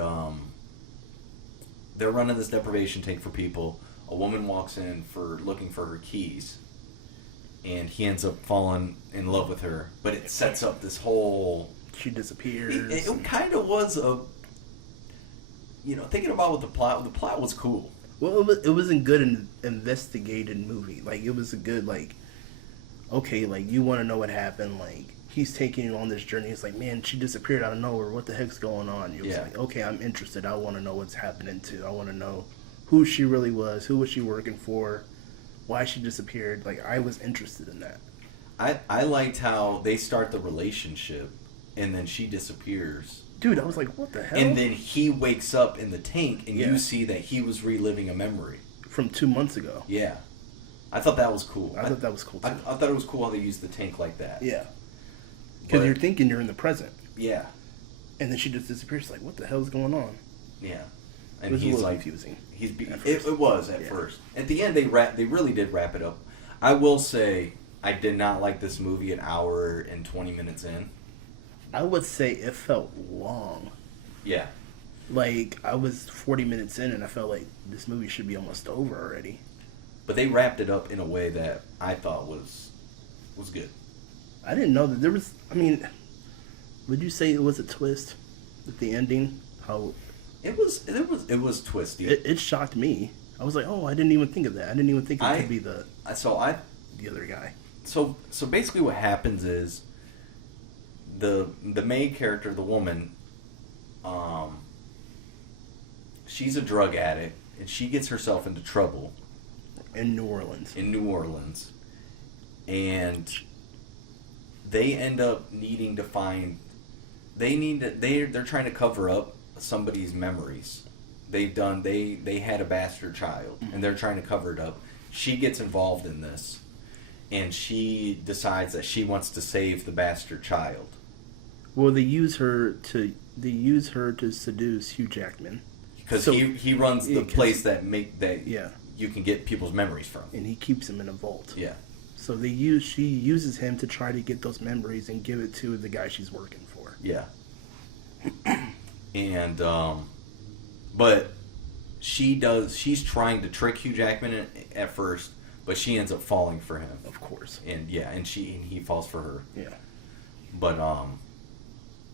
they're running this deprivation tank for people. A woman walks in looking for her keys, and he ends up falling in love with her. But it sets up this whole. She disappears. It kind of was a. Thinking about what the plot was cool. Well, it was a good investigated movie. It was a good okay, you want to know what happened. He's taking you on this journey. It's like, man, she disappeared out of nowhere. What the heck's going on? It was like, okay, I'm interested. I want to know what's happening too. I want to know who she really was. Who was she working for? Why she disappeared. I was interested in that. I liked how they start the relationship, and then she disappears. Dude, I was like, what the hell? And then he wakes up in the tank, and you see that he was reliving a memory. From 2 months ago. Yeah. I thought that was cool. I thought that was cool, too. I thought it was cool how they used the tank like that. Yeah. Because you're thinking you're in the present. Yeah. And then she just disappears. What the hell's going on? Yeah. And it was a little confusing. It was at first. At the end, they really did wrap it up. I will say, I did not like this movie an hour and 20 minutes in. I would say it felt long. Yeah. I was 40 minutes in and I felt like this movie should be almost over already. But they wrapped it up in a way that I thought was good. I didn't know that there was... would you say it was a twist at the ending? How... It was twisty. It shocked me. I was like, oh, I didn't even think of that. I didn't even think it could be the other guy. So basically what happens is the main character, the woman, she's a drug addict, and she gets herself into trouble. In New Orleans. And they end up needing to find. They're trying to cover up somebody's memories. They had a bastard child, and they're trying to cover it up. She gets involved in this, and she decides that she wants to save the bastard child. Well, they use her to seduce Hugh Jackman. Because he runs the place that yeah, you can get people's memories from. and he keeps them in a vault. Yeah. So she uses him to try to get those memories and give it to the guy she's working for. Yeah. And but she's trying to trick Hugh Jackman at first, but she ends up falling for him. Of course. And he falls for her. Yeah. But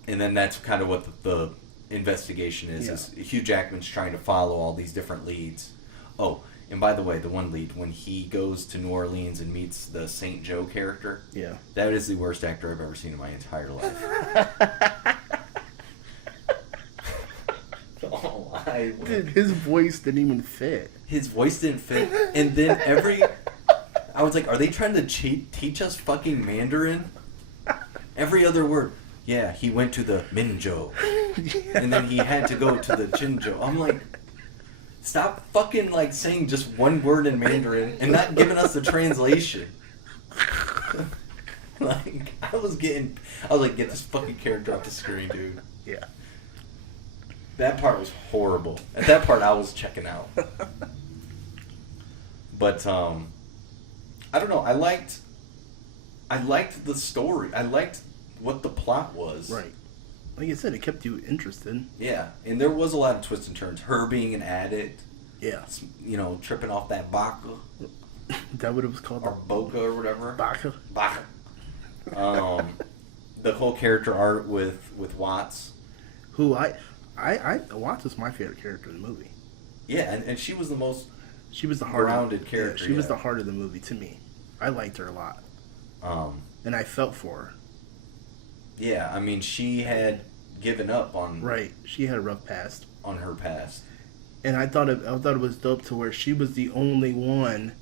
and then that's kind of what the investigation is Hugh Jackman's trying to follow all these different leads. Oh, and by the way, the one lead, when he goes to New Orleans and meets the St. Joe character, Yeah. that is the worst actor I've ever seen in my entire life. Dude, his voice didn't even fit. His voice didn't fit, and then I was like, are they trying to teach us fucking Mandarin? Every other word. Yeah, he went to the Minjo. And then he had to go to the Chinjo. I'm like, stop fucking like saying just one word in Mandarin and not giving us the translation. Like, I was like, get this fucking character off the screen, dude. Yeah. That part was horrible. At that part, I was checking out. But, I don't know. I liked the story. I liked what the plot was. Right. Like I said, it kept you interested. Yeah, and there was a lot of twists and turns. Her being an addict. Yeah. You know, tripping off that baka. Is that what it was called? Or boca or whatever. Baka. Baka. The whole character art with Watts. Who Watts is my favorite character in the movie. Yeah, and she was the most She was the heart grounded character. Yeah, she was the heart of the movie to me. I liked her a lot. And I felt for her. Yeah, I mean, she had given up on Right. She had a rough past. on her past. And I thought it was dope to where she was the only one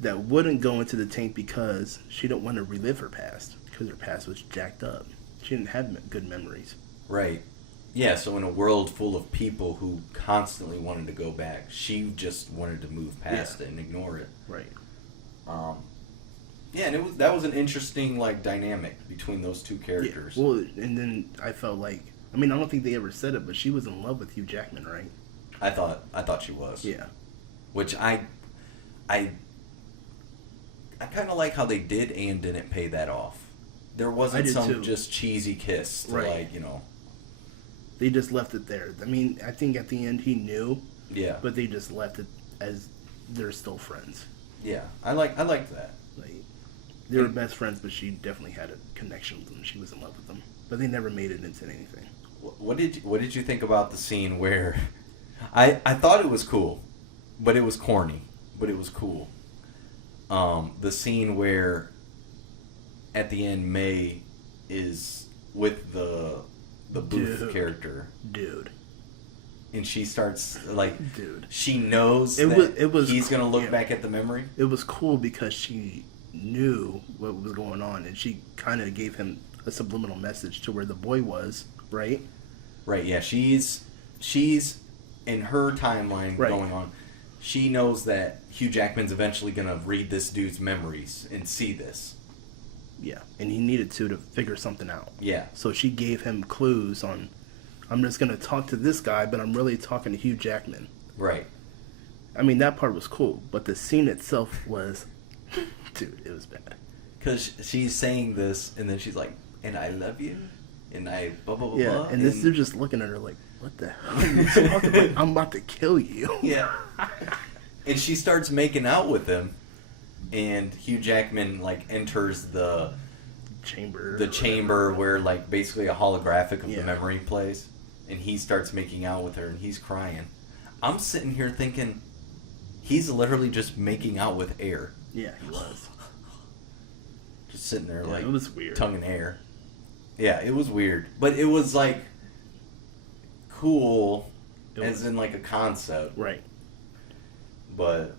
that wouldn't go into the tank because she didn't want to relive her past, because her past was jacked up. She didn't have good memories. Right. Yeah, so in a world full of people who constantly wanted to go back, she just wanted to move past it and ignore it. Right. Yeah, and that was an interesting like dynamic between those two characters. Yeah. Well, and then I felt like, I mean, I don't think they ever said it, but she was in love with Hugh Jackman, right? I thought she was. Yeah. Which I kind of like how they did and didn't pay that off. There wasn't some just cheesy kiss to like, you know. They just left it there. I mean, I think at the end he knew. Yeah. But they just left it as they're still friends. Yeah, I liked that. Like, they were best friends, but she definitely had a connection with them. She was in love with them, but they never made it into anything. What did you think about the scene where I thought it was cool, but it was corny, but it was cool. The scene where at the end May is with the Booth character, dude, and she starts like, dude, she knows it was he's gonna look back at the memory. It was cool because she knew what was going on, and she kind of gave him a subliminal message to where the boy was, right? Right. Yeah. She's in her timeline going on. She knows that Hugh Jackman's eventually gonna read this dude's memories and see this. Yeah, and he needed to figure something out. Yeah. So she gave him clues on, I'm just going to talk to this guy, but I'm really talking to Hugh Jackman. Right. I mean, that part was cool, but the scene itself was, dude, it was bad. Because she's saying this, and then she's like, and I love you, and I blah, blah, blah, yeah, blah. And this dude just looking at her like, what the hell are you talking about? I'm about to kill you. Yeah. And she starts making out with him. And Hugh Jackman like enters the chamber where like basically a holographic of the memory plays, and he starts making out with her and he's crying. I'm sitting here thinking he's literally just making out with air. Yeah, he was. Just sitting there like it was weird. Tongue in air. Yeah, it was weird, but it was like cool as in like a concept. Right. But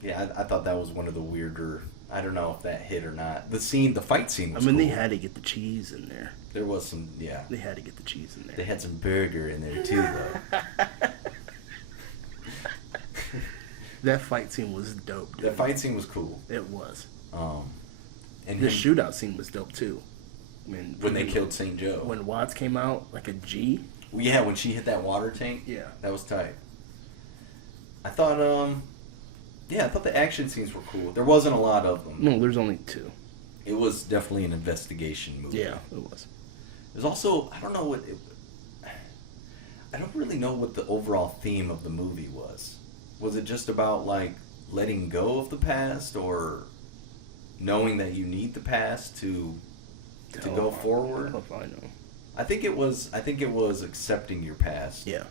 yeah, I thought that was one of the weirder I don't know if that hit or not. The fight scene was I mean, cool. they had to get the cheese in there. There was some, yeah. They had to get the cheese in there. They had some burger in there too, though. That fight scene was dope. Dude. The fight scene was cool. It was. And The shootout scene was dope too. when they killed St. Joe. When Watts came out like a G. Yeah, when she hit that water tank. Yeah. That was tight. I thought, I thought the action scenes were cool. There wasn't a lot of them. No, there's only 2. It was definitely an investigation movie. Yeah, it was. There's also, I don't really know what the overall theme of the movie was. Was it just about, like, letting go of the past, or knowing that you need the past to go forward? I don't know if I know. I think it was accepting your past. Yeah.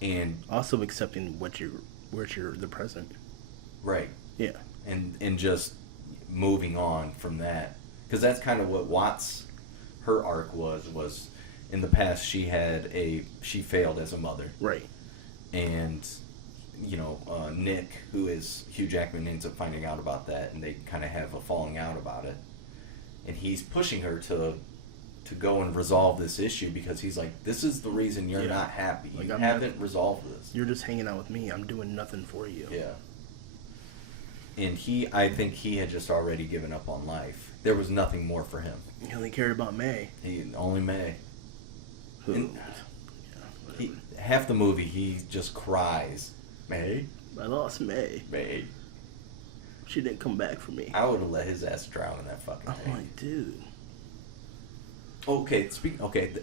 And Also accepting where's the present. right. Yeah. And just moving on from that, because that's kind of what her arc was in the past. She failed as a mother. Right. And Nick, who is Hugh Jackman, ends up finding out about that, and they kind of have a falling out about it. And he's pushing her to go and resolve this issue, because he's like, this is the reason you're not happy. Like, You haven't resolved this. You're just hanging out with me. I'm doing nothing for you. Yeah. And I think he had just already given up on life. There was nothing more for him. He only cared about May. Only May. Who? And Yeah, half the movie, he just cries. May? I lost May. May. She didn't come back for me. I would have let his ass drown in that fucking I'm tank. like, dude. Okay,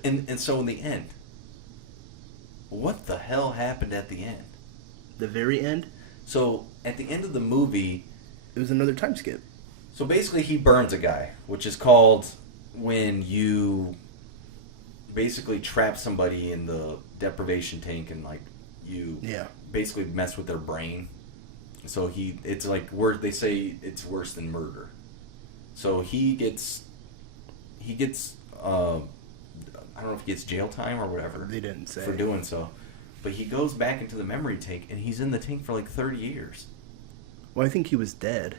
and so in the end, what the hell happened at the end? The very end? So, at the end of the movie, It was another time skip. so basically he burns a guy, which is called when you basically trap somebody in the deprivation tank and, like, you basically mess with their brain. So it's like, they say it's worse than murder. So he gets I don't know if he gets jail time or whatever. They didn't say. For doing so. But he goes back into the memory tank, and he's in the tank for like 30 years. Well, I think he was dead.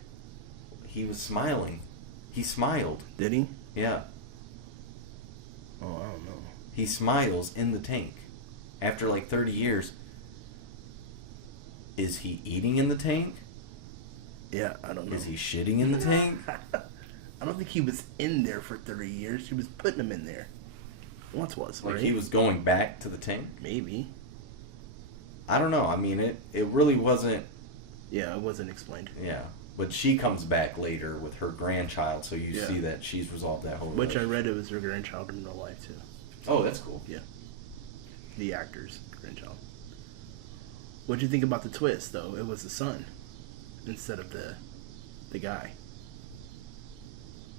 He was smiling. He smiled. Did he? Yeah. Oh, I don't know. He smiles in the tank. After like 30 years. Is he eating in the tank? Yeah, I don't know. Is he shitting in the tank? I don't think he was in there for 30 years. He was putting him in there. Once was, Like right? he was going back to the tank? Maybe. I don't know. I mean, it really wasn't... Yeah, it wasn't explained. Yeah. But she comes back later with her grandchild, so you see that she's resolved that whole Which I relationship. read it was her grandchild in real life, too. Oh, that's cool. Yeah. The actor's grandchild. What'd you think about the twist, though? It was the son instead of the guy.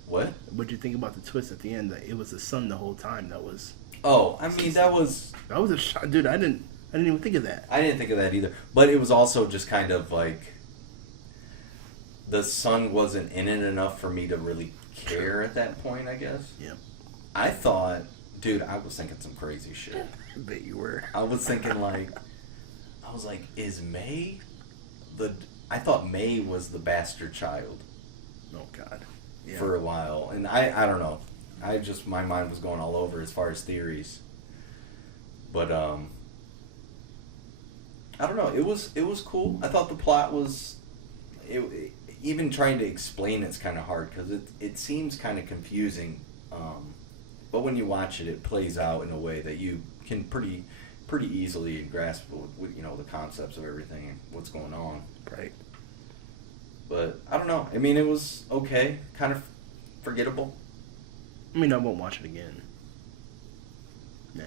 What? What'd you think about the twist at the end? That it was the son the whole time. That was... Oh, I mean, that was a shock. Dude, I didn't even think of that. I didn't think of that either. But it was also just kind of like... The son wasn't in it enough for me to really care at that point, I guess. Yeah. I thought... Dude, I was thinking some crazy shit. I bet you were. I was thinking like... I was like, is May the... I thought May was the bastard child. Oh, God. Yeah. For a while, and I don't know. My mind was going all over as far as theories. But I don't know. It was cool. I thought the plot was, even trying to explain it's kind of hard because it seems kind of confusing. But when you watch it, it plays out in a way that you can pretty easily grasp with the concepts of everything and what's going on. Right. But I don't know. I mean, it was okay, kind of forgettable. I mean, I won't watch it again. Nah.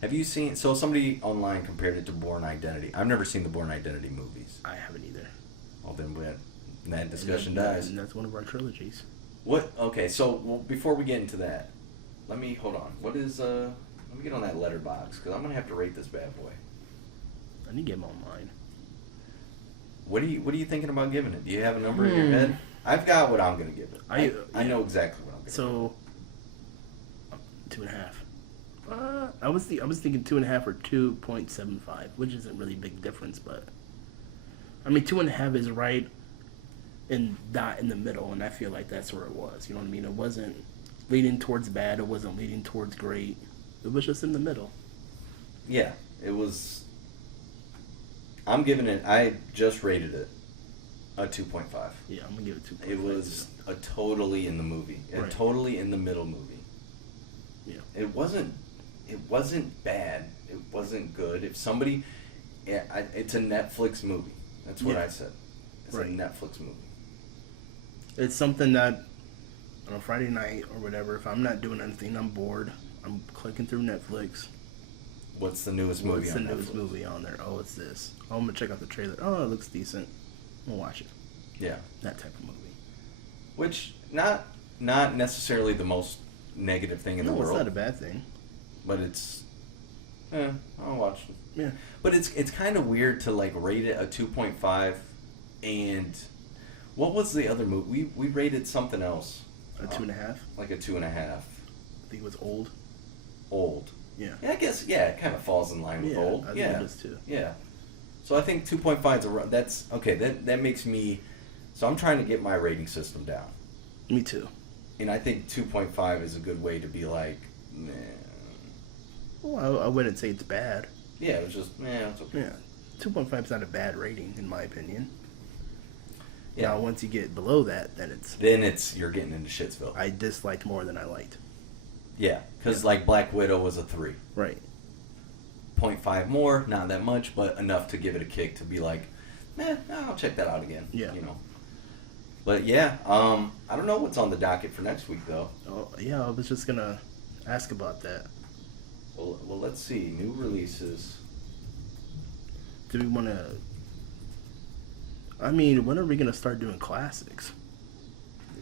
Have you seen... So somebody online compared it to Bourne Identity. I've never seen the Bourne Identity movies. I haven't either. Well, then that discussion dies. And that's one of our trilogies. What? Okay, so before we get into that, hold on. What is... Let me get on that letterbox, because I'm going to have to rate this bad boy. I need to get him online. What are you thinking about giving it? Do you have a number in your head? I've got what I'm going to give it. I know exactly what I'm going to give it. So, 2.5. I was thinking 2.5 or 2.75, which isn't really a big difference, but I mean, 2.5 is right and not in the middle, and I feel like that's where it was. You know what I mean? It wasn't leaning towards bad. It wasn't leaning towards great. It was just in the middle. Yeah, it was. I'm giving it. I just rated it a 2.5. Yeah, I'm gonna give it 2.5. It was a totally in the movie, a Right. totally in the middle movie. Yeah. It wasn't bad. It wasn't good. If somebody, it's a Netflix movie. That's what Yeah. I said. It's Right. a Netflix movie. It's something that on a Friday night or whatever, if I'm not doing anything, I'm bored. I'm clicking through Netflix. What's the newest movie What's on the newest Netflix? movie on there? Oh, it's this. Oh, I'm gonna check out the trailer. Oh, it looks decent. I'm gonna watch it. Yeah. That type of movie. Which not necessarily the most negative thing in the No, world. it's not a bad thing. But it's, I'll watch it. Yeah. But it's kind of weird to like rate it a 2.5, and what was the other movie? We rated something else. A 2.5. Like a 2.5. I think it was old. Old. Yeah. Yeah, I guess it kind of falls in line with old. I think Yeah. it is too. Yeah. So I think 2.5 is that's okay. That makes me. So I'm trying to get my rating system down, Me too. and I think 2.5 is a good way to be like, nah. Well, I wouldn't say it's bad. Yeah, it was just, it's okay. Yeah. 2.5 is not a bad rating, in my opinion. Yeah. Now, once you get below that, then You're getting into Shitsville. I disliked more than I liked. Yeah, because like Black Widow was a 3. Right. 0.5 more, not that much, but enough to give it a kick to be like, I'll check that out again. Yeah. You know. But yeah, I don't know what's on the docket for next week though. Oh, yeah, I was just gonna ask about that. Well, let's see. New releases. Do we want to? I mean, when are we gonna start doing classics?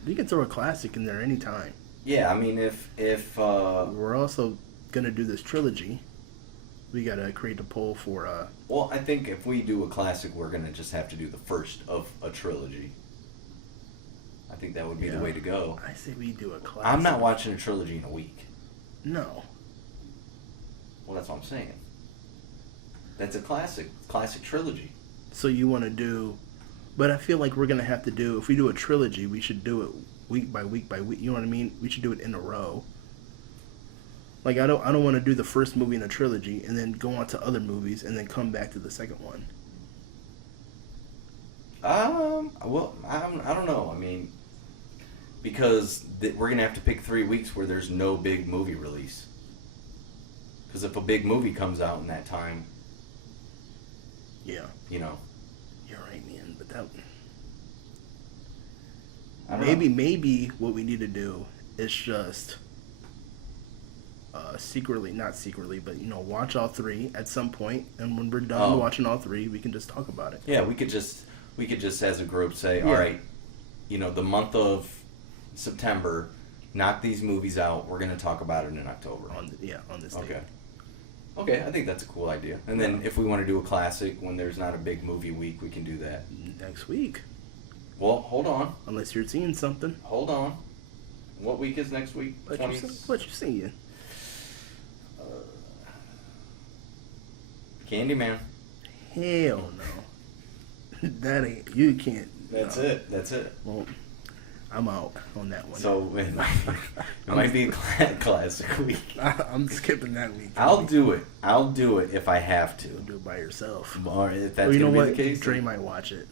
We can throw a classic in there anytime. Yeah, I mean, if We're also gonna do this trilogy. We gotta create a poll for. Well, I think if we do a classic, we're gonna just have to do the first of a trilogy. I think that would be the way to go. I say we do a classic. I'm not watching a trilogy in a week. No. Well, that's what I'm saying. That's a classic trilogy. So you want to do, but I feel like we're gonna have to do. If we do a trilogy, we should do it week by week by week. You know what I mean? We should do it in a row. Like I don't want to do the first movie in a trilogy and then go on to other movies and then come back to the second one. Well, I don't know. I mean, because we're gonna have to pick 3 weeks where there's no big movie release. Because if a big movie comes out in that time, Yeah. you know. You're right, man. But that I don't know. maybe what we need to do is just not secretly, but watch all 3 at some point, and when we're done watching all 3, we can just talk about it. Yeah, we could just as a group say, all Yeah. right, the month of September, knock these movies out. We're gonna talk about it in October. On this date. Okay. Okay, I think that's a cool idea. And then if we want to do a classic when there's not a big movie week, we can do that. Next week, Well, hold on. unless you're seeing something. Hold on. What week is next week? What you seeing? Candyman. Hell no. That ain't. You can't. That's no. it. That's it. Well, I'm out on that one. So it might be a classic week. I'm skipping that week. I'll do it. I'll do it if I have to. Do it by yourself. Or if that's Or you know gonna be what? the case. Dre might watch it.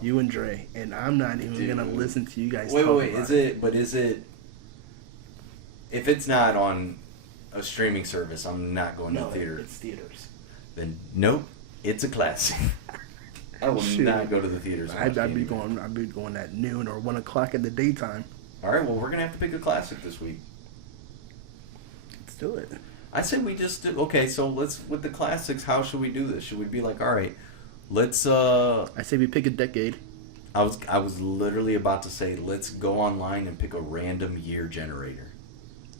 You and Dre, and I'm not even Dude. gonna listen to you guys. Wait. talk about Is it? But is it? If it's not on a streaming service, I'm not going to No, the theater. it's theaters. Then nope, it's a classic. I will Shoot. not go to the theaters. and watch I'd be Candyman. I'd be going at noon or 1 o'clock in the daytime. All right. Well, we're gonna have to pick a classic this week. Let's do it. I say we just do. Okay, so let's with the classics. How should we do this? Should we be like, all right, let's. I say we pick a decade. I was literally about to say let's go online and pick a random year generator,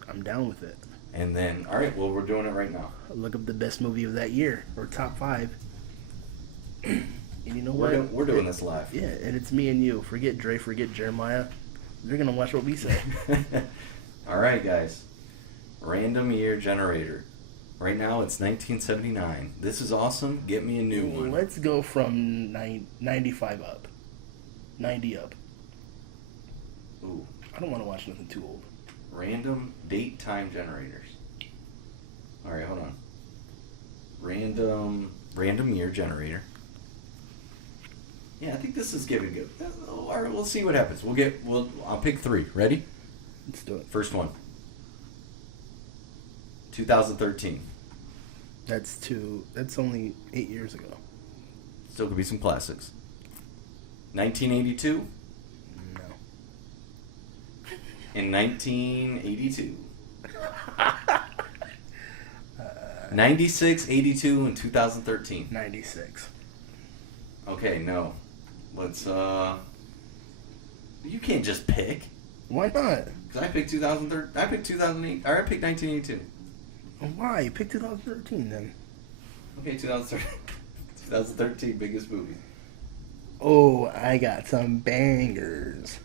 I'm down with it. and then all right, well we're doing it right now. Look up the best movie of that year or top 5. And you know what? We're doing this live. Yeah, and it's me and you. Forget Dre, forget Jeremiah. They're gonna watch what we say. All right, guys. Random year generator. Right now, it's 1979. This is awesome. Get me a new one. Let's go from 95 up. 90 up. Ooh. I don't want to watch nothing too old. Random date time generators. All right, hold on. Random year generator. Yeah, I think this is giving good. All right, we'll see what happens. I'll pick 3. Ready? Let's do it. First one. 2013. That's only 8 years ago. Still could be some classics. 1982. No. In 1982. 96, 82, and 2013. 96. Okay, no. Let's, you can't just pick. Why not? Because I picked 2013. I picked 2008. Or I picked 1982. Why? Pick 2013 then. Okay, 2013. 2013, biggest movie. Oh, I got some bangers.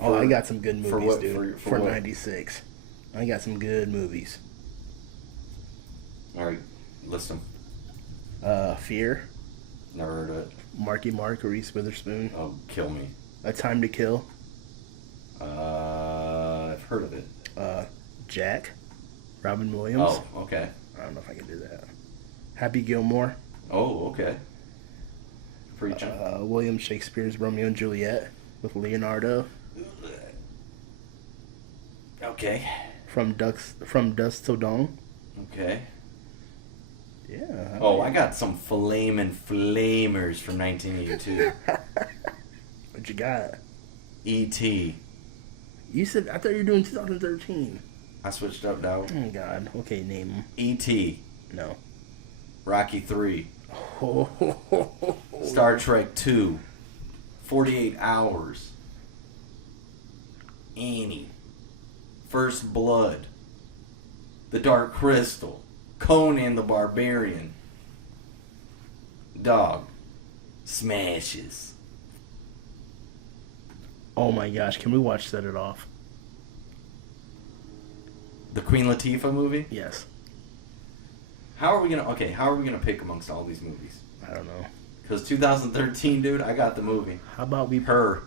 I got some good movies, for what, dude. For For what? 96. I got some good movies. All right, list them. Fear. Never heard of it. Marky Mark, Reese Witherspoon. Oh, kill me. A Time to Kill. I've heard of it. Jack. Robin Williams. Oh, okay. I don't know if I can do that. Happy Gilmore. Oh, okay. Preaching. William Shakespeare's Romeo and Juliet with Leonardo. Okay. From Dusk Till Dawn. Okay. Yeah. Oh, I got some flamin' flamers from 1982. What you got? E.T. You said, I thought you were doing 2013. I switched up now. Oh, God. Okay, name them. E.T. No. Rocky 3. Oh, Star Trek 2. 48 Hours. Annie. First Blood. The Dark Crystal. Conan the Barbarian. Dog. Smashes. Oh my gosh, can we watch Set It Off? The Queen Latifah movie? Yes. How are we gonna pick amongst all these movies? I don't know. Because 2013, dude, I got the movie. How about we... Her.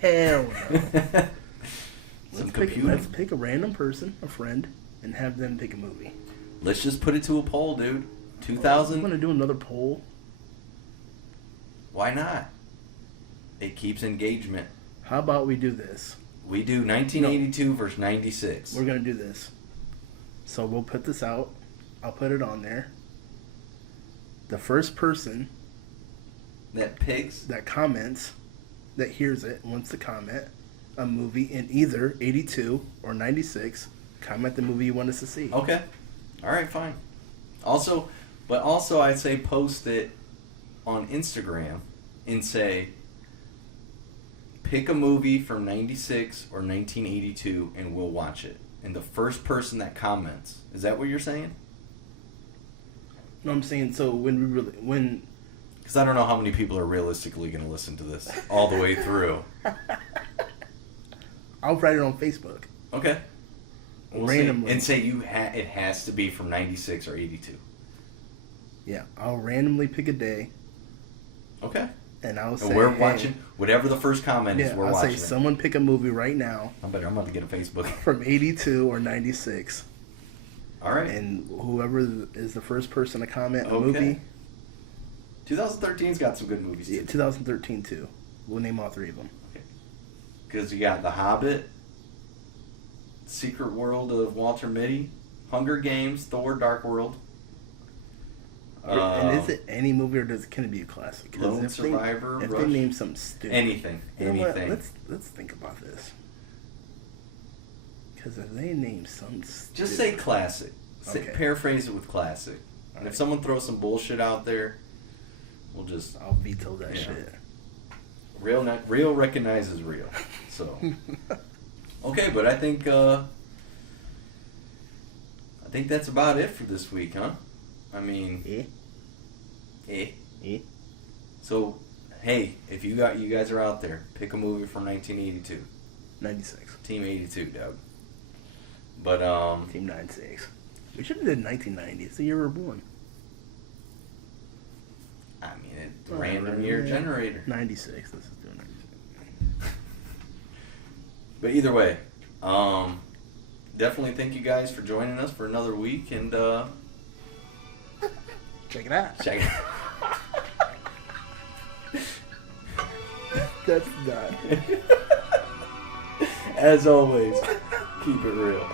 Hell no. Some Let's computing. pick a random person, a friend, and have them pick a movie. Let's just put it to a poll, dude. I'm 2000. going to do another poll. Why not? It keeps engagement. How about we do this? We do 1982 versus 96. We're going to do this. So we'll put this out. I'll put it on there. The first person That picks. that comments, that hears it, wants to comment a movie in either 82 or 96, comment the movie you want us to see. Okay. All right, fine. Also, I'd say post it on Instagram and say, pick a movie from 96 or 1982 and we'll watch it. And the first person that comments, is that what you're saying? No, I'm saying, so when Because I don't know how many people are realistically going to listen to this all the way through. I'll write it on Facebook. Okay. We'll Randomly. see. And say it has to be from 96 or 82. Yeah, I'll randomly pick a day, Okay. and I'll say, And we're hey, watching, whatever the first comment is, Yeah, we're I'll watching say it. someone pick a movie right now I'm about to get a Facebook. from 82 or 96, All right. and whoever is the first person to comment a Okay. movie, 2013's got some good movies, yeah, too. 2013 too. We'll name all 3 of them. Because you got The Hobbit, Secret World of Walter Mitty, Hunger Games, Thor, Dark World. And is it any movie or can it be a classic? 'Cause Lone if Survivor, if Rush. they name something stupid, Anything. you know what? Anything. Let's think about this. Because if they name something stupid, Just say classic. Okay. Paraphrase it with classic. And Alright. if someone throws some bullshit out there, we'll just... I'll veto that Yeah. shit. Real recognizes real. So... Okay, but I think that's about it for this week, huh? I mean... Eh. So, hey, if you guys are out there, pick a movie from 1982. 96. Team 82, Doug. But Team 96. We should have did 1990. It's the year we were born. I mean, it's random year generator. 96. Let's just do 96. But either way, definitely thank you guys for joining us for another week, and Check it out. check it. That's done. As always, keep it real.